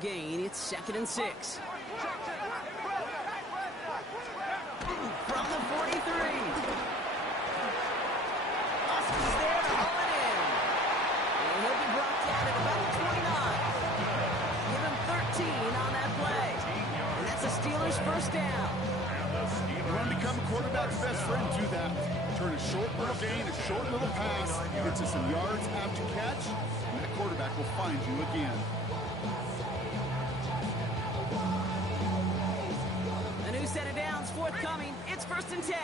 gain. It's 2nd and 6. From the 43. Austin's there to haul it in. And he'll be brought down at about the 29. Give him 13 on that play. And that's the Steelers' first down. You want to become a quarterback's best friend, do that. Turn a short little gain, a short little pass into some yards after catch, and that quarterback will find you again. A new set of downs forthcoming. It's 1st and 10.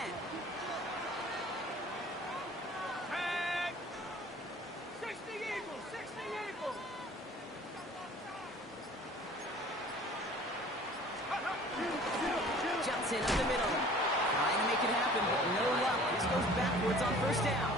Tag! 60 Eagles! 60 Eagles! Jumps in up the middle. Trying to make it happen, but no luck. This goes backwards on 1st down.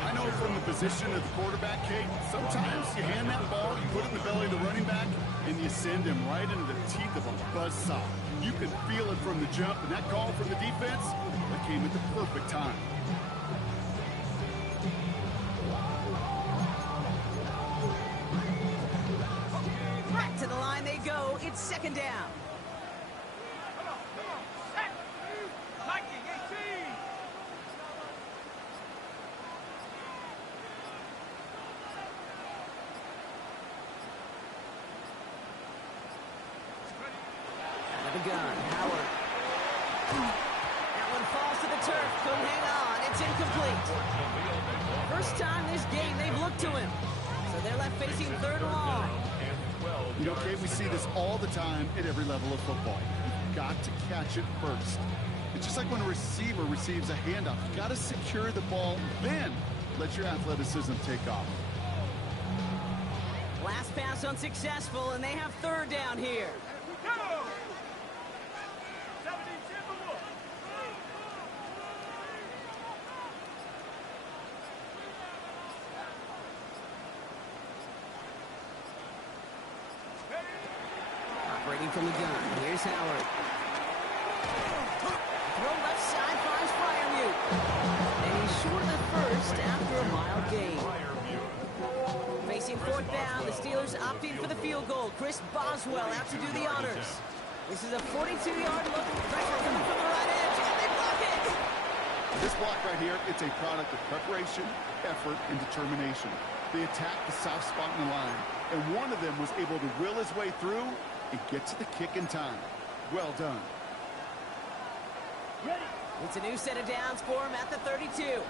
I know from the position of the quarterback, Kate, sometimes you hand that ball, you put it in the belly of the running back, and you send him right into the teeth of a buzzsaw. You can feel it from the jump, and that call from the defense, that came at the perfect time. Back to the line they go. It's 2nd down. Set! Viking 18! Out of the gun, Howard. That one falls to the turf. Couldn't hang on. It's incomplete. First time this game they've looked to him. So they're left facing 3rd and long. You know, Kate, we see this all the time at every level of football. You've got to catch it first. It's just like when a receiver receives a handoff. You've got to secure the ball, then let your athleticism take off. Last pass unsuccessful, and they have 3rd down here. Go! 72 for one. Operating from the gun. Here's Howard. Throw left side finds Fryermuth. And he's short of the first after a mild gain. Facing 4th down, the Steelers opting for the field goal. Chris Boswell out to do the honors. This is a 42-yard look. Pressure coming from the right edge, and they block it. This block right here, it's a product of preparation, effort, and determination. They attacked the soft spot in the line, and one of them was able to will his way through and get to the kick in time. Well done. Ready! It's a new set of downs for him at the 32.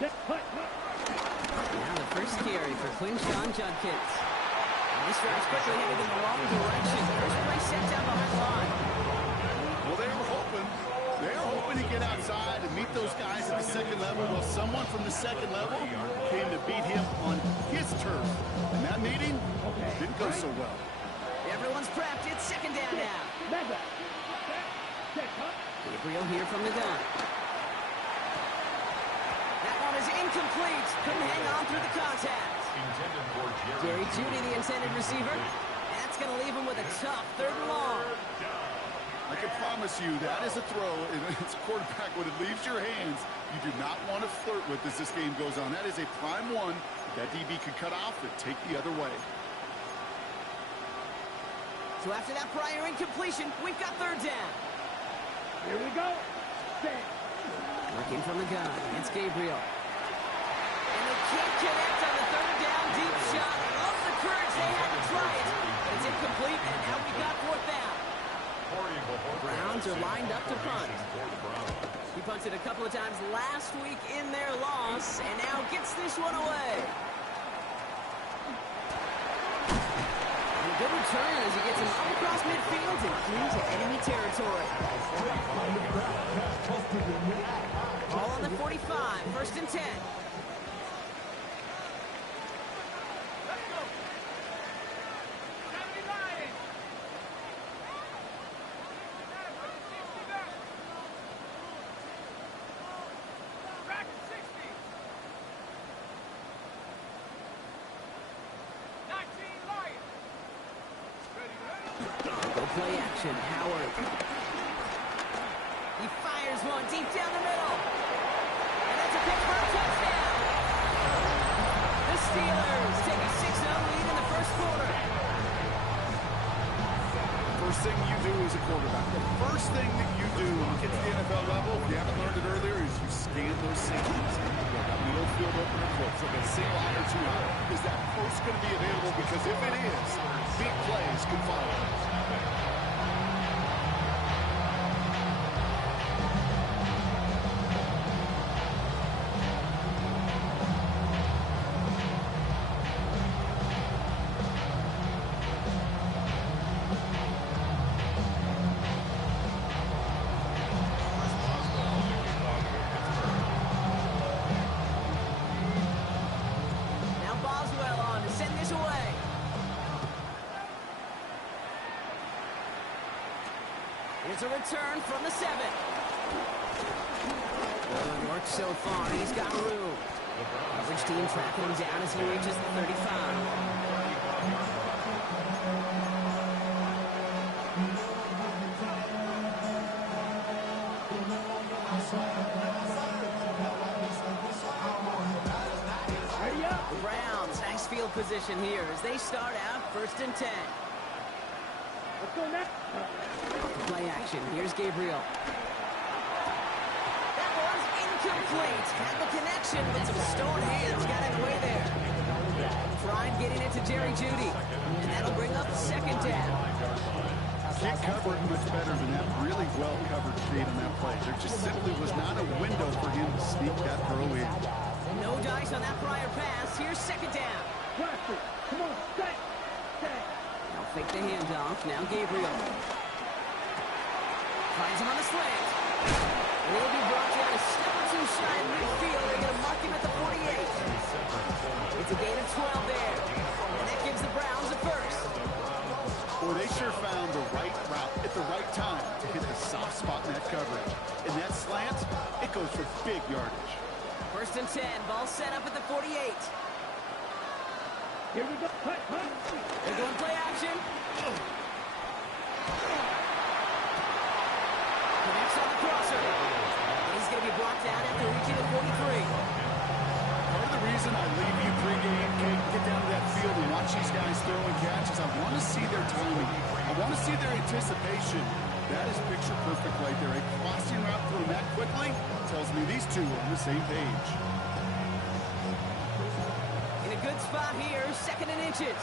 Now the first carry for Quinshon Judkins. This drive's quickly headed in the wrong direction. First play set down behind the line. Well, they were hoping to get outside and meet those guys at the 2nd level. Well, someone from the 2nd level came to beat him on his turf. And that meeting didn't go so well. Everyone's prepped. It's 2nd down now. Gabriel here from the gun. That one is incomplete. Couldn't hang on through the contact. Jerry Jeudy, the intended receiver. That's going to leave him with a tough 3rd and long. I can promise you that is a throw, and it's a quarterback when it leaves your hands, you do not want to flirt with as this game goes on. That is a prime one that DB could cut off and take the other way. So after that prior incompletion, we've got 3rd down. Here we go. Set. Working from the gun. It's Gabriel. And they can't connect on the 3rd down deep shot. Love the courage they had to try it. It's incomplete, and now we've got 4th down. Browns are lined up to punt. He punted a couple of times last week in their loss, and now gets this one away. And a good return as he gets him up across midfield and into enemy territory. Ball on the 45, 1st and 10. Let's go. 79. Back to 60. 19 Lions. Ready. Go play action, Howard. He fires one deep down the middle. And that's a pick for a touchdown. The Steelers take a 6-0 lead first thing you do as a quarterback, the first thing that you do when you get to the NFL level, if you haven't learned it earlier, is you scan those safeties. That middle field opener looks like a single eye or two high. Is that post going to be available? Because if it is, big plays could follow. It's a return from the 7. Good work so far. He's got room. Coverage team tracking him down as he reaches the 35. The Browns, nice field position here as they start out 1st and 10. Let's go next. Play action. Here's Gabriel. That one's incomplete. Had the connection, but some stone hands got in the way there. Prime getting it to Jerry Jeudy. And that'll bring up 2nd down. Can't cover it much better than that really well-covered feed on that play. There just simply was not a window for him to sneak that throw in. No dice on that prior pass. Here's 2nd down. Practice. Come on, set. Now fake the handoff. Now Gabriel. Finds him on the slant. And he'll be brought down a step or two shy in midfield. They're going to mark him at the 48. It's a gain of 12 there. And that gives the Browns a first. Boy, they sure found the right route at the right time to hit the soft spot in that coverage. And that slant, it goes for big yardage. 1st and 10. Ball set up at the 48. Here we go. Cut. They're going play action. Connects on the crosser. And he's going to be brought down after reaching the 43. Part of the reason I leave you pregame, get down to that field and watch these guys throw and catch is I want to see their timing. I want to see their anticipation. That is picture perfect right there. A crossing route through that quickly tells me these two are on the same page. In a good spot here, 2nd and inches.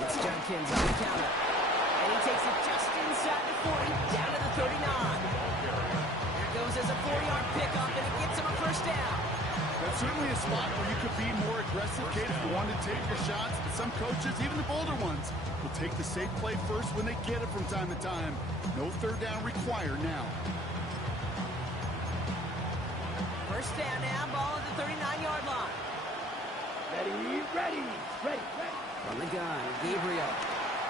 It's Jenkins on the counter. And he takes it just inside the 40, down to the 39. There goes as a 4-yard pickup, and it gets him a 1st down. That's certainly a spot where you could be more aggressive, Kate, if you wanted to take your shots. But some coaches, even the bolder ones, will take the safe play first when they get it from time to time. No 3rd down required now. 1st down now, ball at the 39-yard line. Ready. From the gun, Gabriel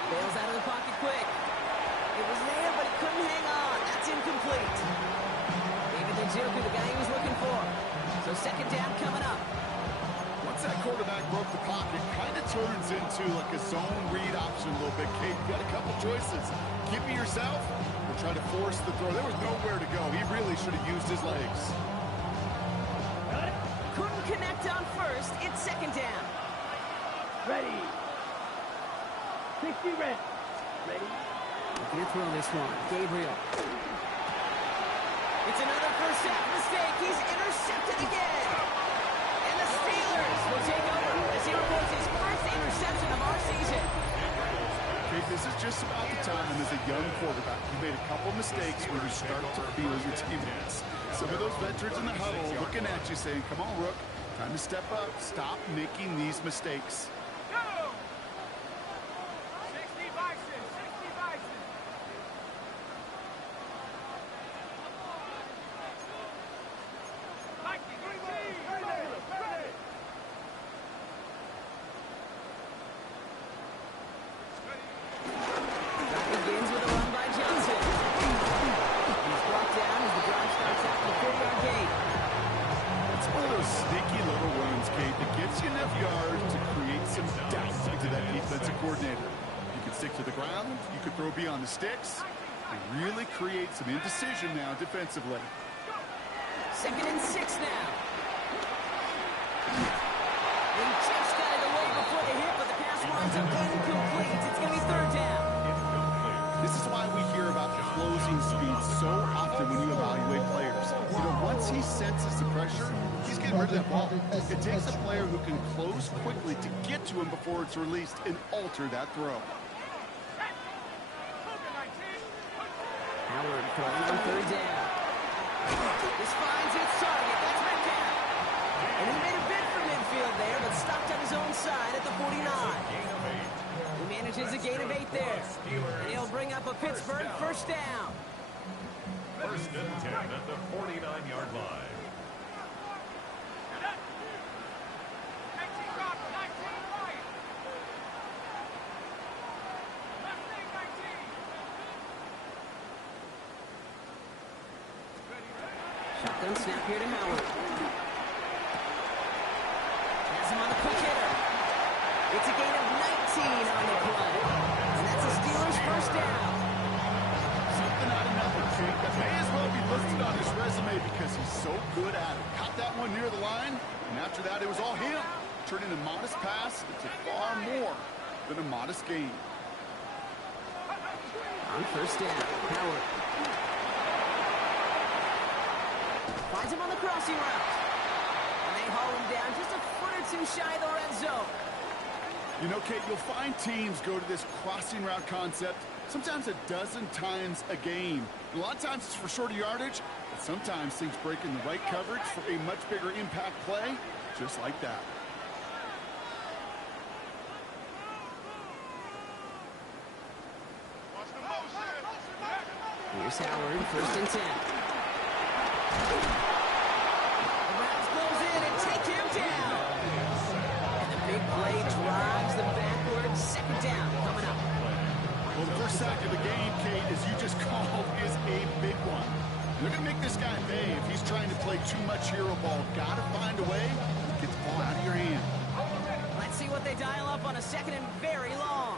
bails out of the pocket quick. It was there, but he couldn't hang on. That's incomplete. David Njoku, the guy he was looking for. So 2nd down coming up. Once that quarterback broke the pocket, kind of turns into like a zone read option a little bit, Kate. You got a couple choices. Keep it yourself or try to force the throw. There was nowhere to go. He really should have used his legs. Couldn't connect on 1st. It's 2nd down. Ready. 60 ready. Looking to throw this one. Gabriel. It's another 1st half mistake. He's intercepted again. And the Steelers will take over as he reports his 1st interception of our season. Kate, this is just about the time as a young quarterback. You made a couple mistakes where you start to feel your teammates. Some of those veterans in the huddle looking at you saying, come on, Rook, time to step up. Stop making these mistakes. Go! 60 Bison. Lightning, ready. That begins with a run by Johnson. He's brought down as the drive starts out the 4-yard gate. It's one of those sneaky little runs, Kate, that gets you enough yards to create some doubt into that defensive coordinator. You can stick to the ground, you could throw beyond the sticks, and really create some indecision now defensively. 2nd and 6 now. They just got it away before they getting rid of that ball. It takes a player who can close quickly to get to him before it's released and alter that throw. Howard throwing on third down. This finds its target. That's Metcalf. And he made a bid for midfield there, but stopped on his own side at the 49. He manages a gain of 8 there. And he'll bring up a Pittsburgh first down. First and 10 at the 49-yard line. Shotgun snap here to Howard. Has him on the quick hitter. It's a gain of 19 on the play. And that's the Steelers' first down. Something out of nothing, Jake. That may as well be listed on his resume because he's so good at it. Caught that one near the line, and after that, it was all him. Turning a modest pass into far more than a modest gain. On first down, Howard. Finds him on the crossing route. And they haul him down just a foot or two shy of the red zone. You know, Kate, you'll find teams go to this crossing route concept sometimes a dozen times a game. A lot of times it's for shorter yardage, but sometimes things break in the right coverage for a much bigger impact play, just like that. Here's Howard, first and 10. The Browns close in and take him down. And the big play drives them backwards. Second down coming up. Well, the first sack of the game, Kate, as you just called, is a big one. They're going to make this guy pay if he's trying to play too much hero ball. Got to find a way to get the ball out of your hand. Let's see what they dial up on a second and very long.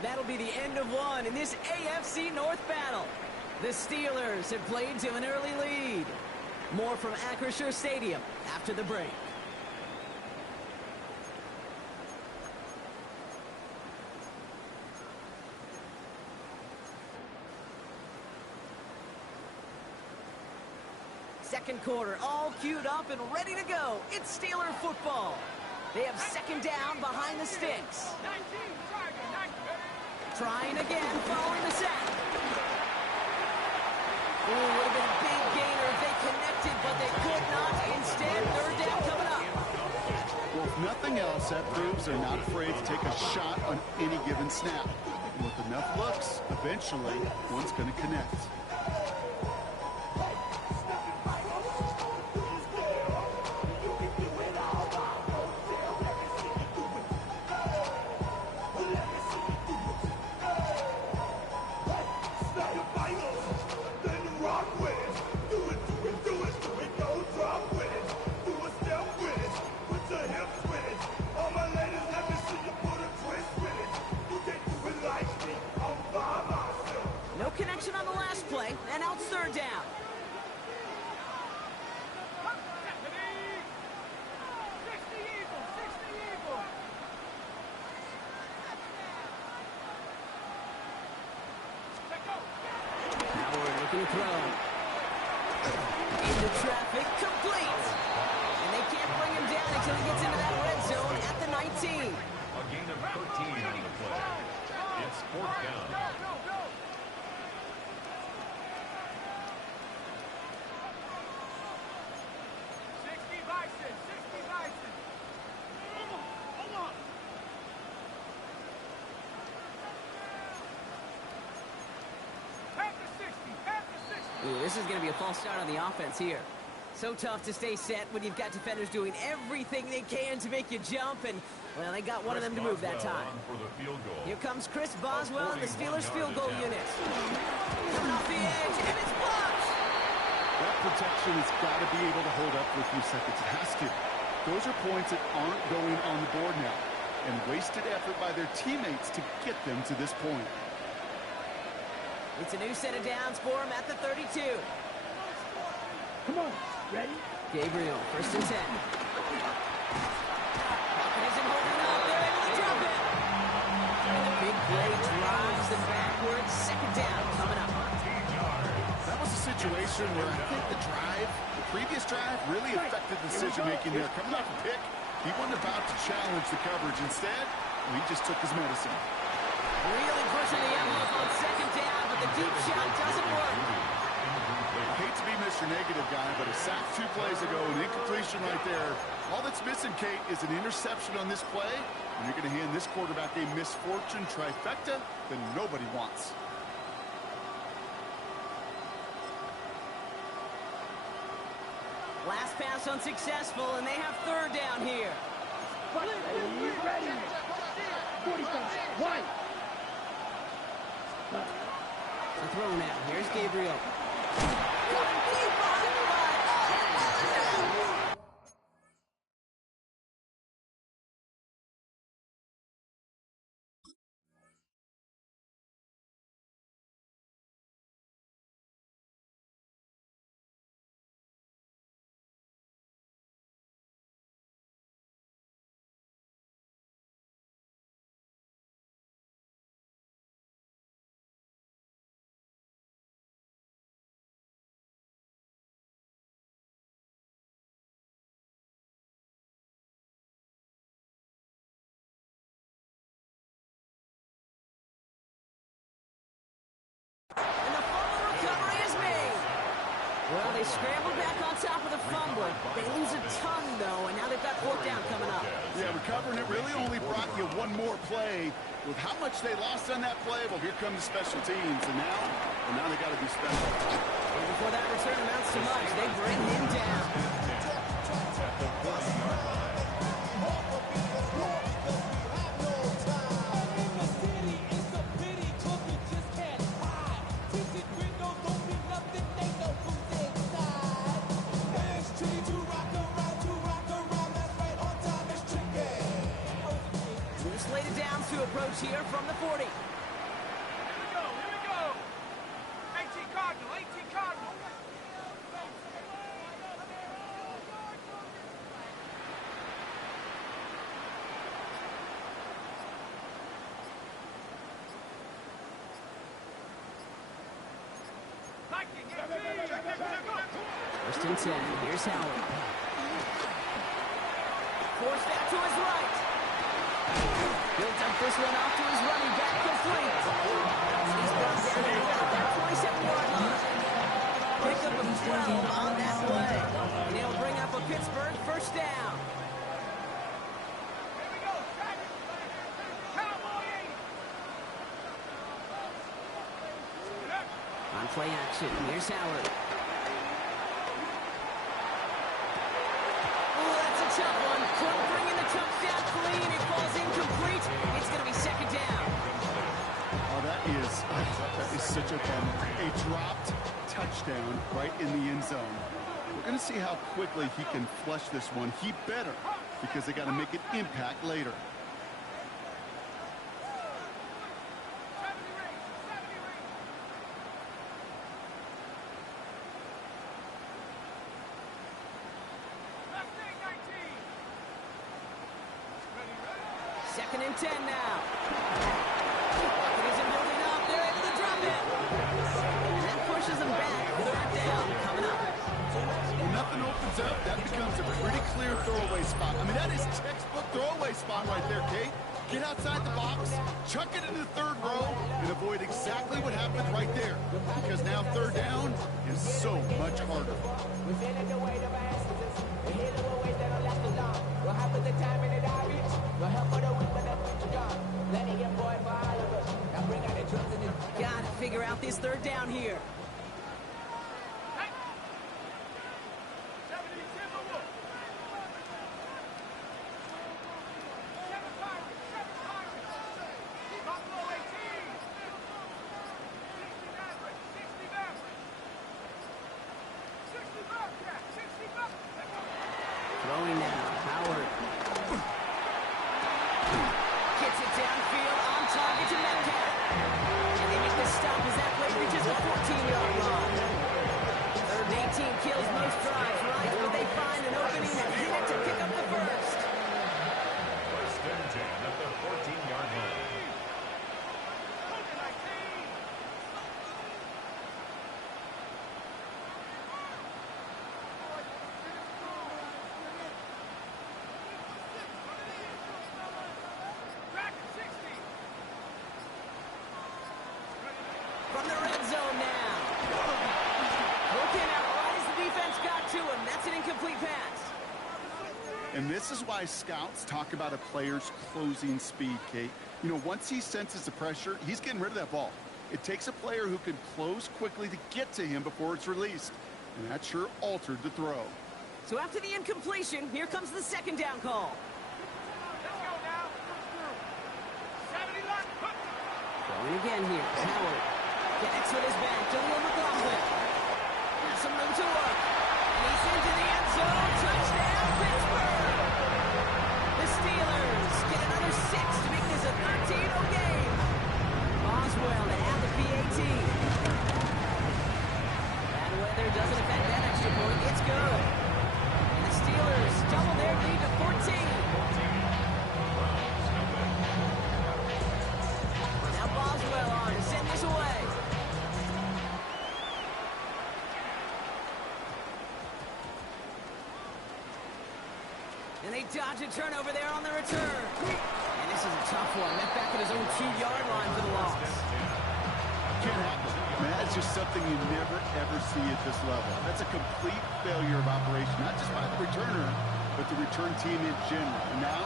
That'll be the end of one in this AFC North battle. The Steelers have played to an early lead. More from Acrisure Stadium after the break. Second quarter, all queued up and ready to go. It's Steeler football. They have second down behind the sticks. Trying again, following the sack. Ooh, would have been a big gainer if they connected, but they could not. Instead, third down coming up. Well, if nothing else, that proves they're not afraid to take a shot on any given snap. And with enough looks, eventually, one's going to connect. Connection on the last play, and now it's third down. Howard looking to throw. Into traffic, complete. And they can't bring him down until he gets into that red zone at the 19. A gain of 13 on the play. It's fourth down. Ooh, this is going to be a false start on the offense here. So tough to stay set when you've got defenders doing everything they can to make you jump, and, well, they got one of them to move that time. Here comes Chris Boswell and the Steelers field goal unit. Coming off the edge, and it's blocked! That protection has got to be able to hold up for a few seconds. It has to. Those are points that aren't going on the board now, and wasted effort by their teammates to get them to this point. It's a new set of downs for him at the 32. Come on, ready? Gabriel, first and 10. Pocket isn't holding up. They're able to drop it. situation where I think the previous drive really affected decision-making there. Coming off a pick, he wasn't about to challenge the coverage. Instead, he just took his medicine. Really pushing the envelope on second down, but the deep shot doesn't work. I hate to be Mr. Negative guy, but a sack 2 plays ago, an incompletion right there. All that's missing, Kate, is an interception on this play, and you're going to hand this quarterback a misfortune trifecta that nobody wants. Last pass unsuccessful, and they have third down here. Ready. 40 seconds. Wide. A throw now. Here's Gabriel. Going deep on it, and the fumble recovery is made. Well, they scrambled back on top of the fumble. They lose a ton, though, and now they've got fourth down coming up. Yeah, recovering it really only brought you one more play. With how much they lost on that play, well, here come the special teams, and now they got to be special. And before that return amounts to much, they bring him down. To approach here from the 40. Here we go. 18 Cardinal, 18 Cardinal. First and 10. Here's Howard. Forced back to his right. Built up this one off to his running back, complete. He's brought down at about that 27-yard line. Pick up a 12 on that play. And he'll bring up a Pittsburgh first down. Here we go. Cowboy 8. On play action, here's Howard. Oh, that's a tough one. Couldn't bring in the touchdown clean. It falls incomplete. It's going to be second down. Oh, that is such a bummer. A dropped touchdown right in the end zone. We're going to see how quickly he can flush this one. He better, because they got to make an impact later. Second and 10 now. Pocket isn't holding up. They're able to drop it. And that pushes them back. Third down coming up. When nothing opens up, that becomes a pretty clear throwaway spot. I mean, that is textbook throwaway spot right there, Kate. Get outside the box, chuck it into the third row, and avoid exactly what happened right there. Because now third down is so much harder. Gotta figure out this third down here. Throwing now, Howard. Gets it downfield, on target to Metcalf. And they make the stop as that play reaches the 14-yard line. Third and 18 kills most drives, right? But they find an opening and hit it to pick up the first. First and 10 at the 14-yard line. from the red zone now. Looking out right as the defense got to him. That's an incomplete pass. And this is why scouts talk about a player's closing speed, Kate. You know, once he senses the pressure, he's getting rid of that ball. It takes a player who can close quickly to get to him before it's released. And that sure altered the throw. So after the incompletion, here comes the second down call. Let's go now. 70 left. Going again here. Howard connects with his back. Jaleel McLaughlin has some room to work. And he's into the end zone. Touchdown, Pittsburgh! The Steelers get another 6 to make this a 13-0 game. Boswell to add the PAT. Bad weather doesn't affect that extra point. It's good. And the Steelers double their lead to 14. Now Boswell on to send this away. And they dodge a turnover there on the return. And this is a tough one. Met back at his own 2-yard line for the loss. Can't happen. Man, that's just something you never, ever see at this level. That's a complete failure of operation, not just by the returner, but the return team in general. And now,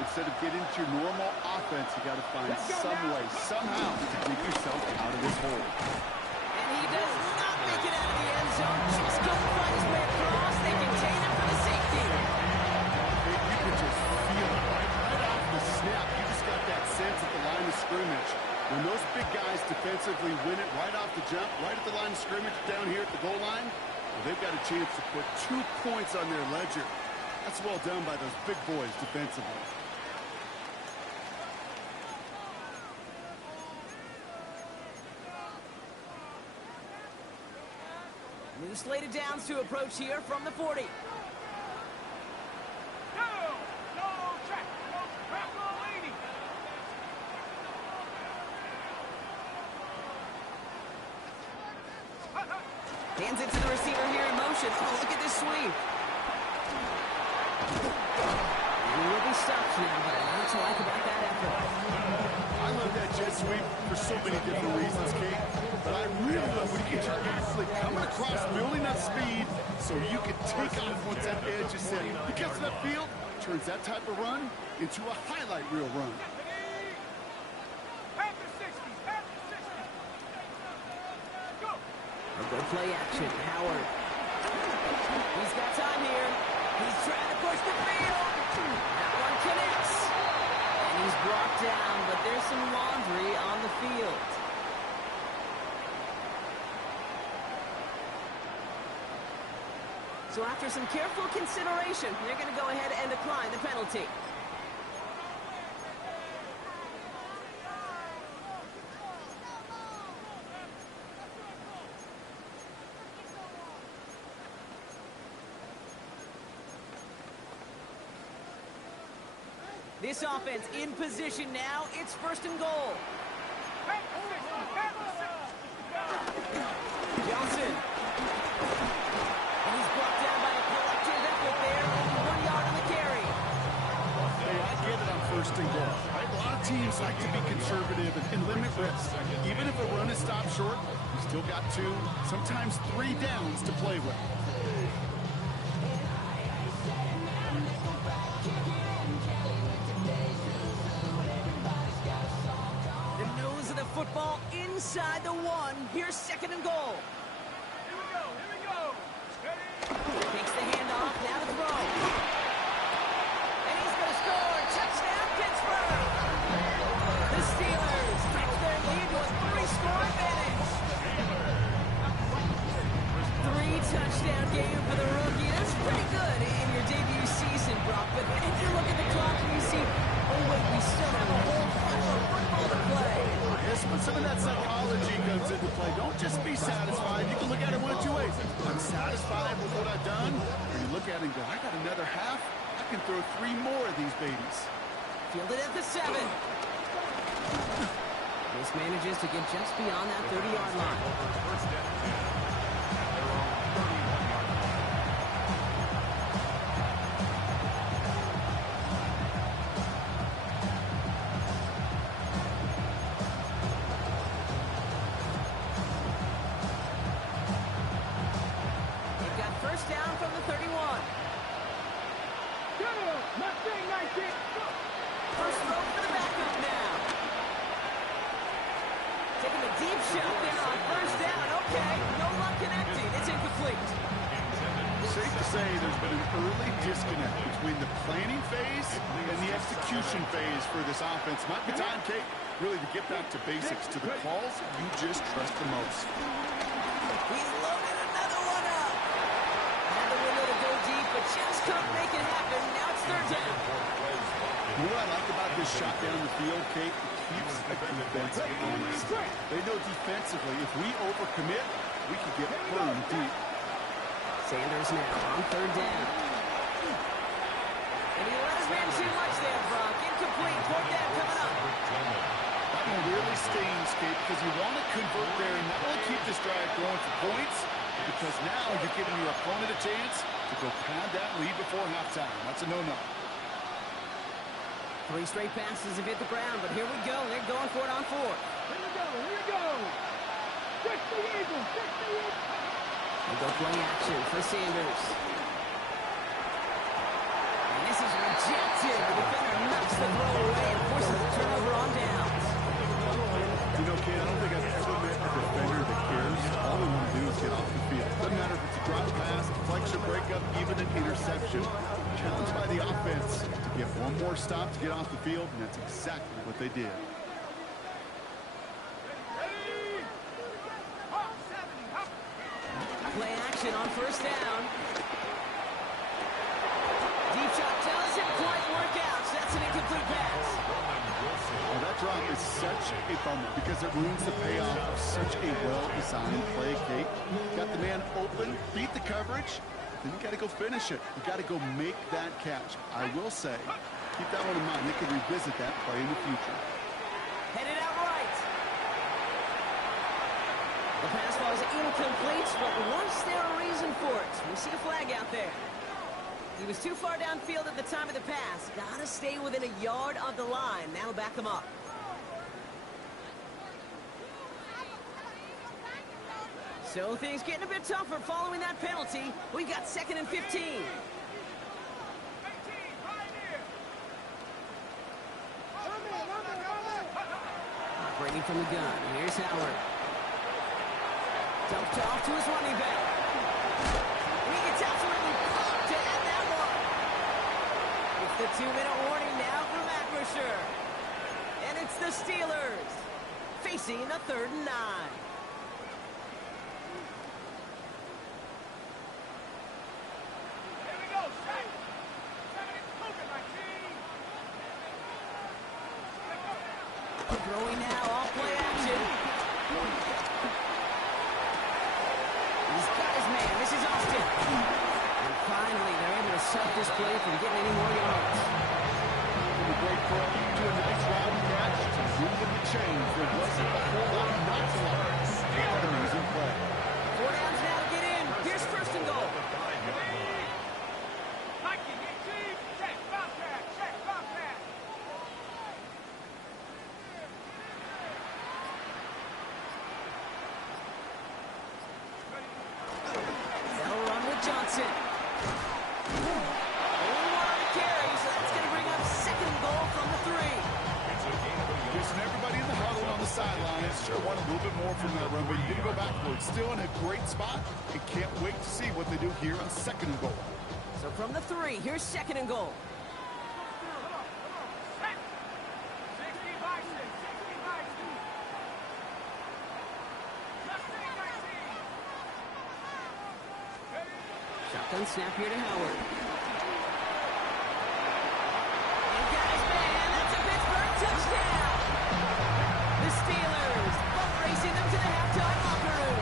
instead of getting to your normal offense, you got to find some way, somehow, to dig yourself out of this hole. And he does not make it out of the end zone. Just couldn't find his way across. They contain him for the safety. You can just feel it right off the snap. You just got that sense at the line of scrimmage. When those big guys defensively win it right off the jump, right at the line of scrimmage down here at the goal line, well, they've got a chance to put 2 points on their ledger. That's well done by those big boys defensively. New slate of downs to approach here from the 40. Hands it to the receiver here in motion. Oh, look at this sweep. And he will be stopped now, but a lot to like about that effort. I love that jet sweep for so many different reasons, Kate. But I really love when you get your athlete coming across, building up speed, so you can take off once that edge is set. He gets to that field, turns that type of run into a highlight reel run. A good play action. Howard. He's got time here. He's trying to push the field. That one connects. And he's brought down, but there's some laundry on the field. So after some careful consideration, they're going to go ahead and decline the penalty. This offense in position now. It's 1st and goal. Johnson. And he's brought down by a collective effort there. Only 1 yard on the carry. Hey, I get it on 1st and goal. Right? A lot of teams like to be conservative and limit risk. Even if a run is stopped short, you still got 2, sometimes 3 downs to play with. Football inside the 1. Here's 2nd and goal. Here we go. Takes the handoff, now the throw. And he's going to score. Touchdown, Pittsburgh. The Steelers stretch their lead to a 3-score advantage. 3-touchdown game for the rookie. That's pretty good in your debut season, Brock. But then you look at the clock and you see, oh wait, we still have a whole half of football to play. Yes, but some of that psychology comes into play. Don't just be satisfied. You can look at it one of 2 ways. I'm satisfied with what I've done. Or you look at it and go, I got another half. I can throw 3 more of these babies. Fielded at the 7. This manages to get just beyond that 30-yard line. Deep shot there on first down. Okay, no luck connecting. It's incomplete. Safe to say there's been an early disconnect between the planning phase and the execution phase for this offense. Might be time, Kate, really to get back to basics, to the calls you just trust the most. He's loaded another one up. Had the window to go deep, but just couldn't make it happen. Now it's third down. You know what I like about this shot down the field, Kate? It keeps the defense honest. They know defensively, if we overcommit, we can get burned deep. Sanders now on third down. And he let his man too much there, Brock. Incomplete. Fourth down coming up. That one really stings, Kate, because you want to convert there and not only keep this drive going for points, because now you're giving your opponent a chance to go pad that lead before halftime. That's a no-no. 3 straight passes have hit the ground, but here we go. They're going for it on fourth. Here we go, here we go. Trick the Eagles, trick the Eagles. They go play action for Sanders. And this is rejected. The defender knocks the throw away and forces a turnover on downs. You know, Kate, I don't think I've ever met a defender that cares. All they want to do is get off the field. Doesn't matter if it's a drop pass, deflection, breakup, even an interception. Challenged by the offense to get one more stop to get off the field, and that's exactly what they did. Play action on first down. Deep shot doesn't quite work out. So that's an incomplete pass. Well, that drop is such a bummer because it ruins the payoff of such a well-designed play, Kate. Got the man open, beat the coverage, then you got to go finish it. You got to go make that catch. I will say, keep that one in mind. They can revisit that play in the future. Headed out right. The pass ball is incomplete, but was there a reason for it? We see a flag out there. He was too far downfield at the time of the pass. Got to stay within a yard of the line. That'll back him up. So things getting a bit tougher following that penalty. We got 2nd and 15. Operating from the gun. Here's Howard. Dumped off to his running back. He gets absolutely popped to end that one. It's the 2-minute warning now from Acrisure. And it's the Steelers facing a 3rd and 9. Throwing now, off play action. He's got his man. This is Austin. And finally, they're able to stop this play from getting any more yards. A great throw to a nice round catch to move in the chain for it wasn't a whole lot of not so long. Amazing play. 4 downs now to get in. Here's 1st and goal. They'll run with Johnson. Only one on the carry, so that's going to bring up 2nd and goal from the 3. Guessing everybody in the huddle on the sidelines sure want a little bit more from that run, but you didn't go backwards. Still in a great spot. And can't wait to see what they do here on 2nd and goal. So from the 3, here's 2nd and goal. Shotgun snap here to Howard. And got his man. That's a Pittsburgh touchdown. The Steelers both racing them to the halftime locker room.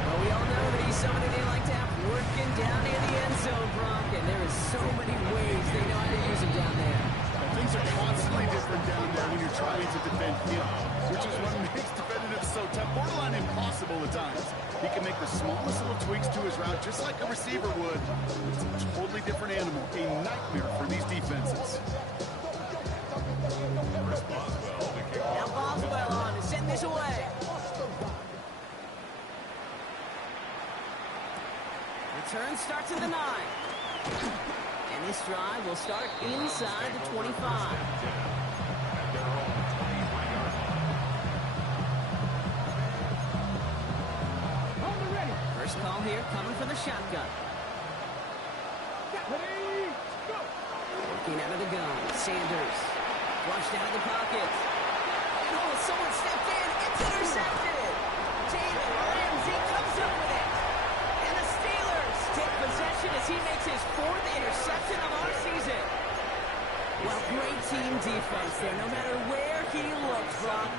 Well, we all know that he's somebody they like to have working down near the end zone, Brock, and there is so many ways they know how to use him down there. Well, things are constantly different down there when you're trying to defend him, which is what makes defending him so tough, borderline impossible at times. He can make the smallest little tweaks to his route just like a receiver would. It's a totally different animal, a nightmare for these defenses. Now Boswell on to send this away. Return starts at the 9. And this drive will start inside the 25. here, coming from the shotgun. Ready, go! Working out of the gun. Sanders. Flushed out of the pocket. Oh, someone stepped in. It's intercepted. Jalen Ramsey comes up with it. And the Steelers take possession as he makes his 4th interception of our season. Well, great team defense there, no matter where he looked, Brock.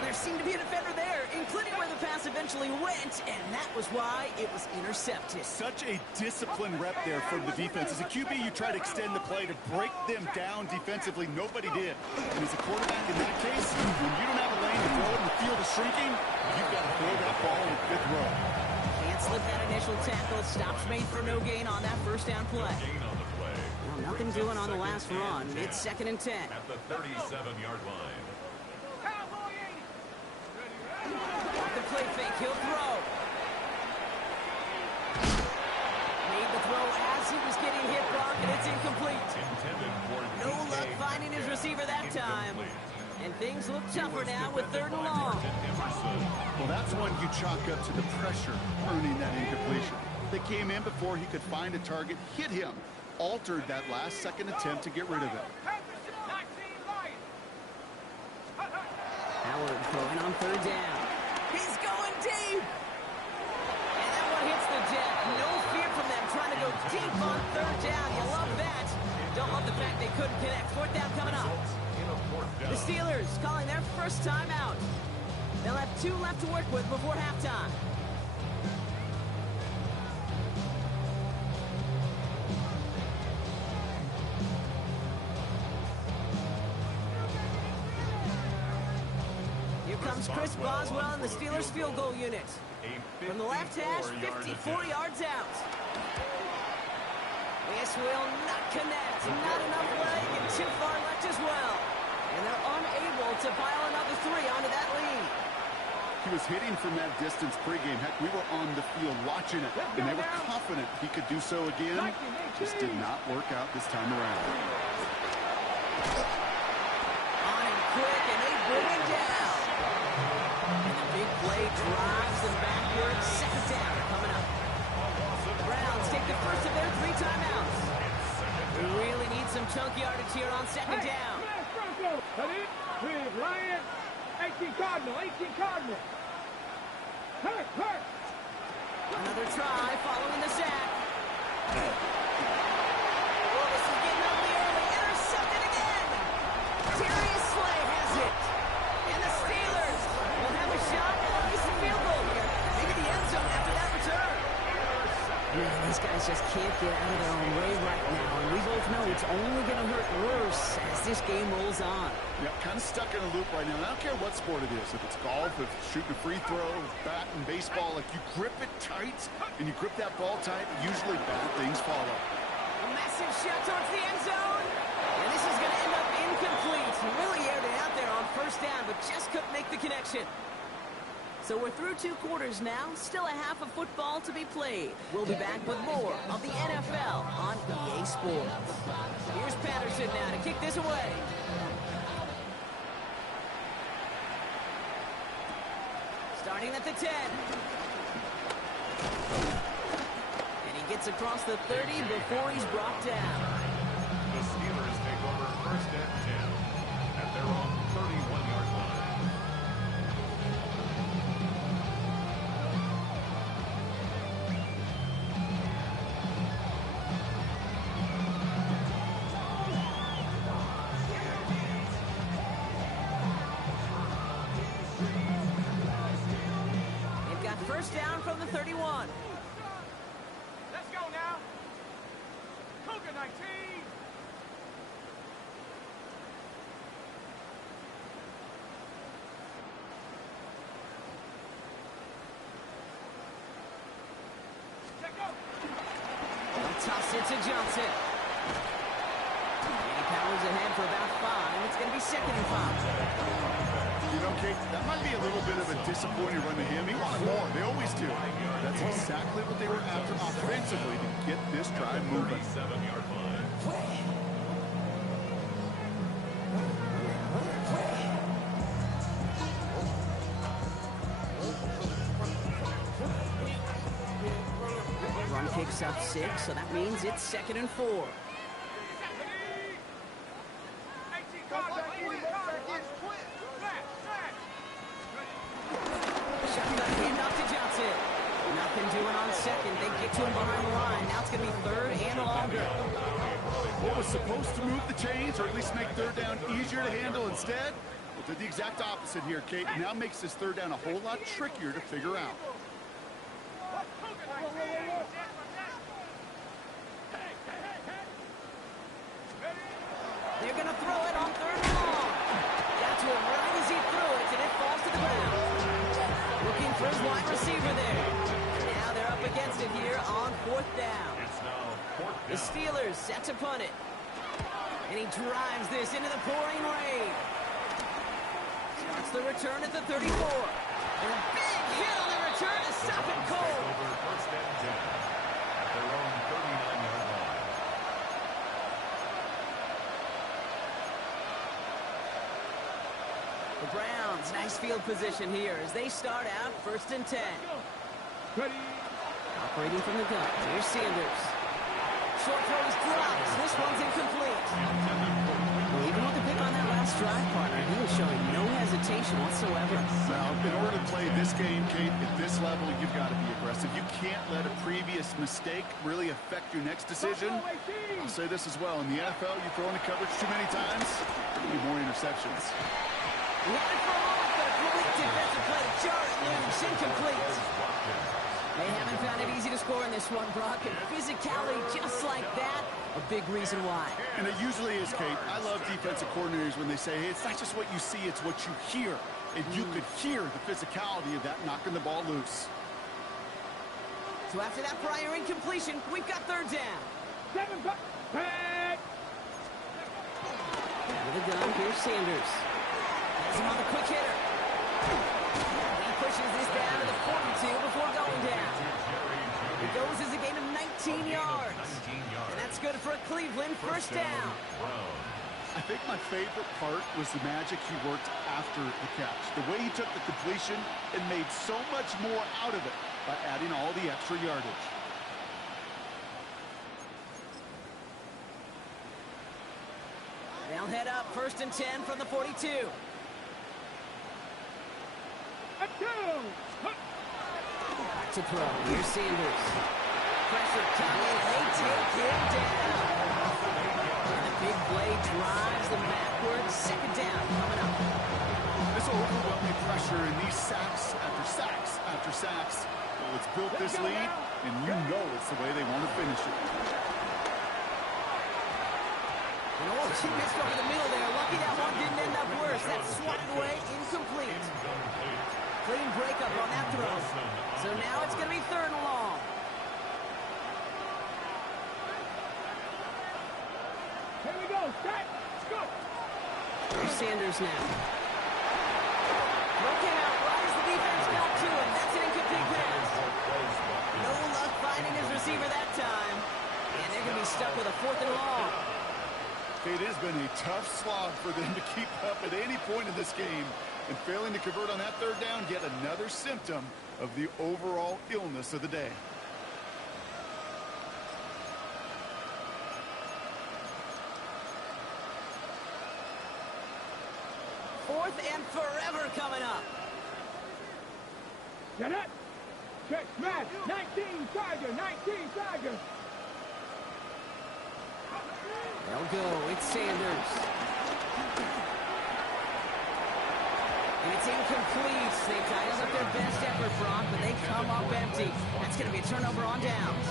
There seemed to be a defender there, including where the pass eventually went, and that was why it was intercepted. Such a disciplined rep there from the defense. As a QB, you try to extend the play to break them down defensively. Nobody did. And as a quarterback in that case, when you don't have a lane to throw it and the field is shrinking, you've got to throw that ball in the 5th row. Can't slip that initial tackle. Stops made for no gain on that first down play. Gain on the play. Well, nothing doing on the last run. It's 2nd and 10. At the 37-yard line. Cowboy 80! Off the play fake, he'll throw. Made the throw as he was getting hit, Brock, and it's incomplete. Intended for No luck finding his receiver that time. And things look tougher now with 3rd and long. Well, that's one you chalk up to the pressure earning that incompletion. They came in before he could find a target, hit him, altered that last second attempt to get rid of it. Howard throwing on 3rd down. He's going deep. And that one hits the deck. No fear from them trying to go deep on 3rd down. You love that. Don't love the fact they couldn't connect. 4th down coming up. The Steelers calling their first timeout. They'll have 2 left to work with before halftime. Here comes Chris Boswell in the Steelers field goal unit. From the left hash, 54 yards out. This will not connect. Not enough leg and too far left as well. And they're unable to pile another 3 onto that lead. He was hitting from that distance pregame. Heck, we were on the field watching it, and they were confident he could do so again. Just did not work out this time around. On him quick, and they bring him down. And the big play drives them backwards. 2nd down coming up. Browns take the first of their 3 timeouts. We really need some chunk yardage here on 2nd down. Lion, 18 Cardinal, 18 Cardinal. Hurt. Another try following the sack. Oh, this is getting ugly early. Intercepted again. Darius Slay has it. And the Steelers will have a shot at a decent field goal here. Maybe the end zone after that return. Man, these guys just can't get out of their own way right now. And we both know it's only going to hurt worse as this game rolls on. Yeah, kind of stuck in a loop right now. And I don't care what sport it is. If it's golf, if it's shooting a free throw, bat and baseball, like you grip it tight and you grip that ball tight, usually bad things follow. A massive shot towards the end zone. And this is going to end up incomplete. He really aired it out there on 1st down, but just couldn't make the connection. So we're through 2 quarters now. Still a half of football to be played. We'll be back with more of the NFL on EA Sports. Here's Patterson now to kick this away. Starting at the 10. And he gets across the 30 before he's brought down. The Steelers take over 1st and 10 at their own 31-yard line. They've got 1st down from the 31. Let's go now. Cougar 19. They'll toss it to Johnson. And he powers ahead for about 5. It's going to be 2nd and 5. You know, Kate, that might be a little bit of a disappointing run to him. He wanted more. They always do. That's exactly what they were after offensively to get this drive moving. 37-yard line. picks up 6, so that means it's 2nd and 4. Shotgun handoff to Johnson. Nothing doing on 2nd. They get to him behind the line. Now it's going to be 3rd and longer. What was supposed to move the chains, or at least make 3rd down easier to handle instead, well, did the exact opposite here, Kate. Now makes this 3rd down a whole lot trickier to figure out. They're going to throw it on 3rd and long. Got to him right as he threw it, and it falls to the ground. Looking for his wide receiver there. Now they're up against it here on 4th down. The Steelers set to punt it. And he drives this into the pouring rain. Starts the return at the 34. And a big hit on the return to stop it cold. Over 1st and 10 at their own 39-yard line. The Browns, nice field position here as they start out 1st and 10. Ready. Operating from the gun, here's Sanders. Short throw is dropped. This one's incomplete. Well, even with the pick on that last drive, partner, he was showing no hesitation whatsoever. Now, in order to play this game, Kate, at this level, you've got to be aggressive. You can't let a previous mistake really affect your next decision. I'll say this as well. In the NFL, you throw into coverage too many times, you get more interceptions. He had it for a moment, but a great defensive play to jar it loose. Incomplete. They haven't found it easy to score in this one, Brock, and physicality just like that, a big reason why. And it usually is, Kate. I love defensive coordinators when they say, hey, it's not just what you see, it's what you hear. And you could hear the physicality of that knocking the ball loose. So after that prior incompletion, we've got 3rd down. 7 back. With a gun, here's Sanders. Has him on the quick hitter. He pushes this down to the 42 before going down. It goes as a gain of 19 yards. And that's good for a Cleveland 1st down. I think my favorite part was the magic he worked after the catch. The way he took the completion and made so much more out of it by adding all the extra yardage. They'll head up 1st and 10 from the 42. Back to throw. Here's Sanders. Pressure coming. They take him down. And the big play drives them backwards. 2nd down coming up. This overwhelming pressure and these sacks after sacks after sacks. Well, it's built this lead, and you know it's the way they want to finish it. And oh, she missed over the middle there. Lucky that one didn't end up worse. That's swatted away, incomplete. Clean breakup on that throw. So now it's going to be 3rd and long. Here we go. Set. Go. Here's Sanders now. Throw came out right as the defense got to him. That's an incomplete pass. No luck finding his receiver that time. And they're going to be stuck with a 4th and long. It has been a tough slog for them to keep up at any point in this game. And failing to convert on that 3rd down, yet another symptom of the overall illness of the day. Fourth and forever coming up. Get it. Check smash. 19 Tiger. 19 Tiger. They'll go. It's Sanders. And it's incomplete. They dialed up their best effort, Brock, but they come up empty. That's going to be a turnover on downs.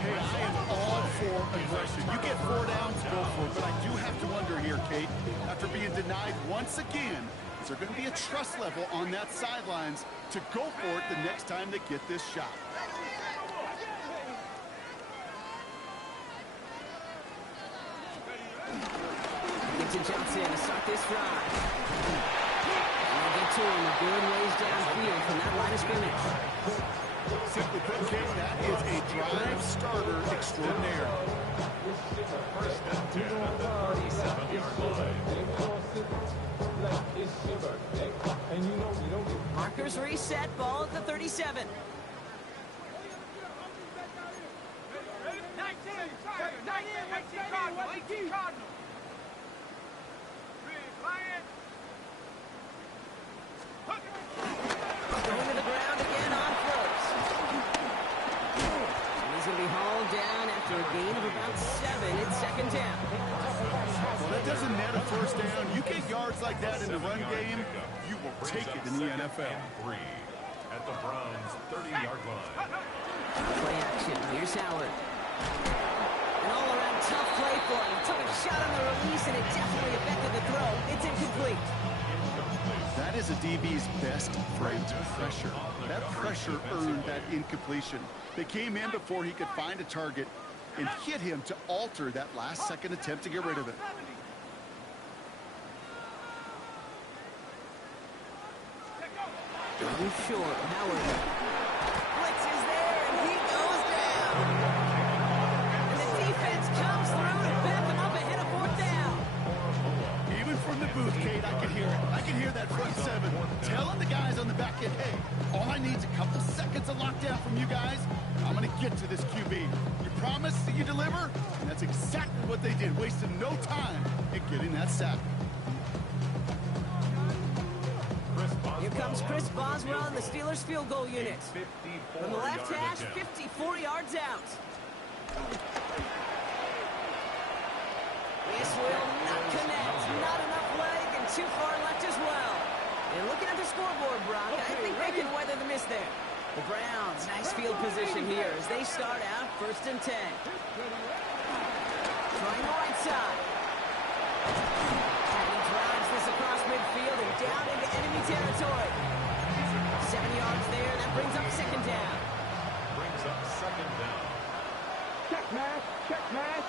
Hey, I am all for aggression. You get 4 downs, go for it. But I do have to wonder here, Kate, after being denied once again, is there going to be a trust level on that sidelines to go for it the next time they get this shot? Get to Johnson to start this drive. And they'll get to him a good ways downfield from that line of scrimmage. Simply put, Kate, that is a drive starter extraordinaire. First and 10 at the 37-yard line. Markers reset, ball at the 37. yards like that in the run game, you will take it in the NFL. 3 at the Browns' 30-yard line. Play action. Here's Howard. An all-around tough play for him. Took a shot on the release, and it definitely affected the throw. It's incomplete. That is a DB's best friend, pressure. That pressure earned that incompletion. They came in before he could find a target and hit him to alter that last-second attempt to get rid of it. Too short. Howard. Blitz is there, and he goes down. And the defense comes through to back him up ahead of 4th down. Even from the booth, Kate, I can hear it. I can hear that front seven telling the guys on the back end, hey, all I need is a couple seconds of lockdown from you guys. I'm going to get to this QB. You promise that you deliver? And that's exactly what they did, wasting no time in getting that sack. Here comes Chris Boswell in the Steelers field goal unit. From the left hash, 54 yards out. This will not connect. Not enough leg and too far left as well. And looking at the scoreboard, Brock, I think they can weather the miss there. The Browns, nice field position here as they start out 1st and 10. Trying the right side. And he drives this across midfield and down into enemy territory. 7 yards there, that brings up 2nd down. Brings up 2nd down. Check match. Check match.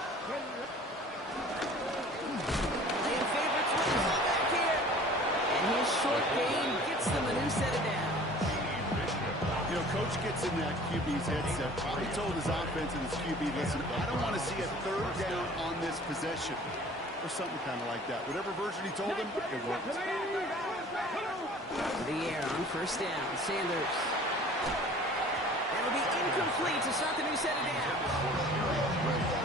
Playing favorites with the fullback here. And his short game gets them a new set of downs. You know, Coach gets in that QB's headset, probably told his offense and his QB, listen, I don't want to see a 3rd down on this possession. Or something kind of like that. Whatever version he told him, it worked. To the air on 1st down. Sanders. That'll be incomplete to start the new set of downs.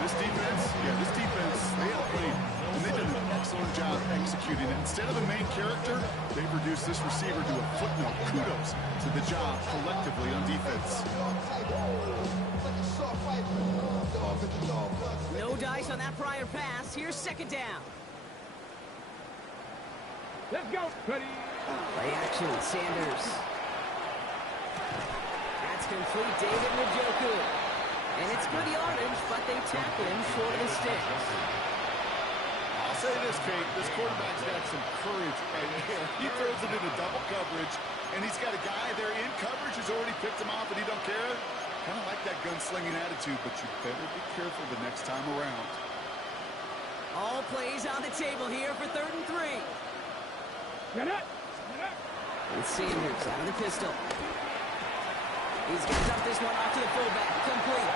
This defense, they have played, and they've done an excellent job executing it. Instead of a main character, they've reduced this receiver to a footnote. Kudos to the job collectively on defense. No dice on that prior pass. Here's 2nd down. Let's go. Ready. Play action. Sanders. That's complete. David Njoku. And it's good yardage, but they tackle him short of the sticks. I'll say this, Kate. This quarterback's got some courage right here. He throws it into double coverage, and he's got a guy there in coverage who's already picked him off, and he don't care. Kind of like that gunslinging attitude, but you better be careful the next time around. All plays on the table here for 3rd and 3. Get up. And Sanders out of the pistol. He's going to dump this one off to the fullback. Complete.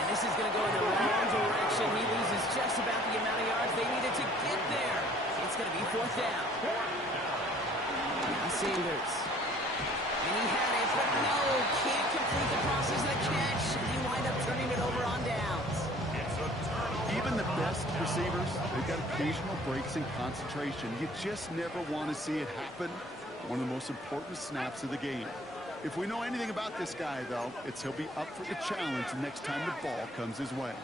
And this is going to go in the wrong direction. He loses just about the amount of yards they needed to get there. It's going to be 4th down. Now Sanders. And he had it, but no, can't complete the process of the catch. And you wind up turning it over on downs. Even the best receivers, they've got occasional breaks in concentration. You just never want to see it happen. One of the most important snaps of the game. If we know anything about this guy, though, it's he'll be up for the challenge next time the ball comes his way.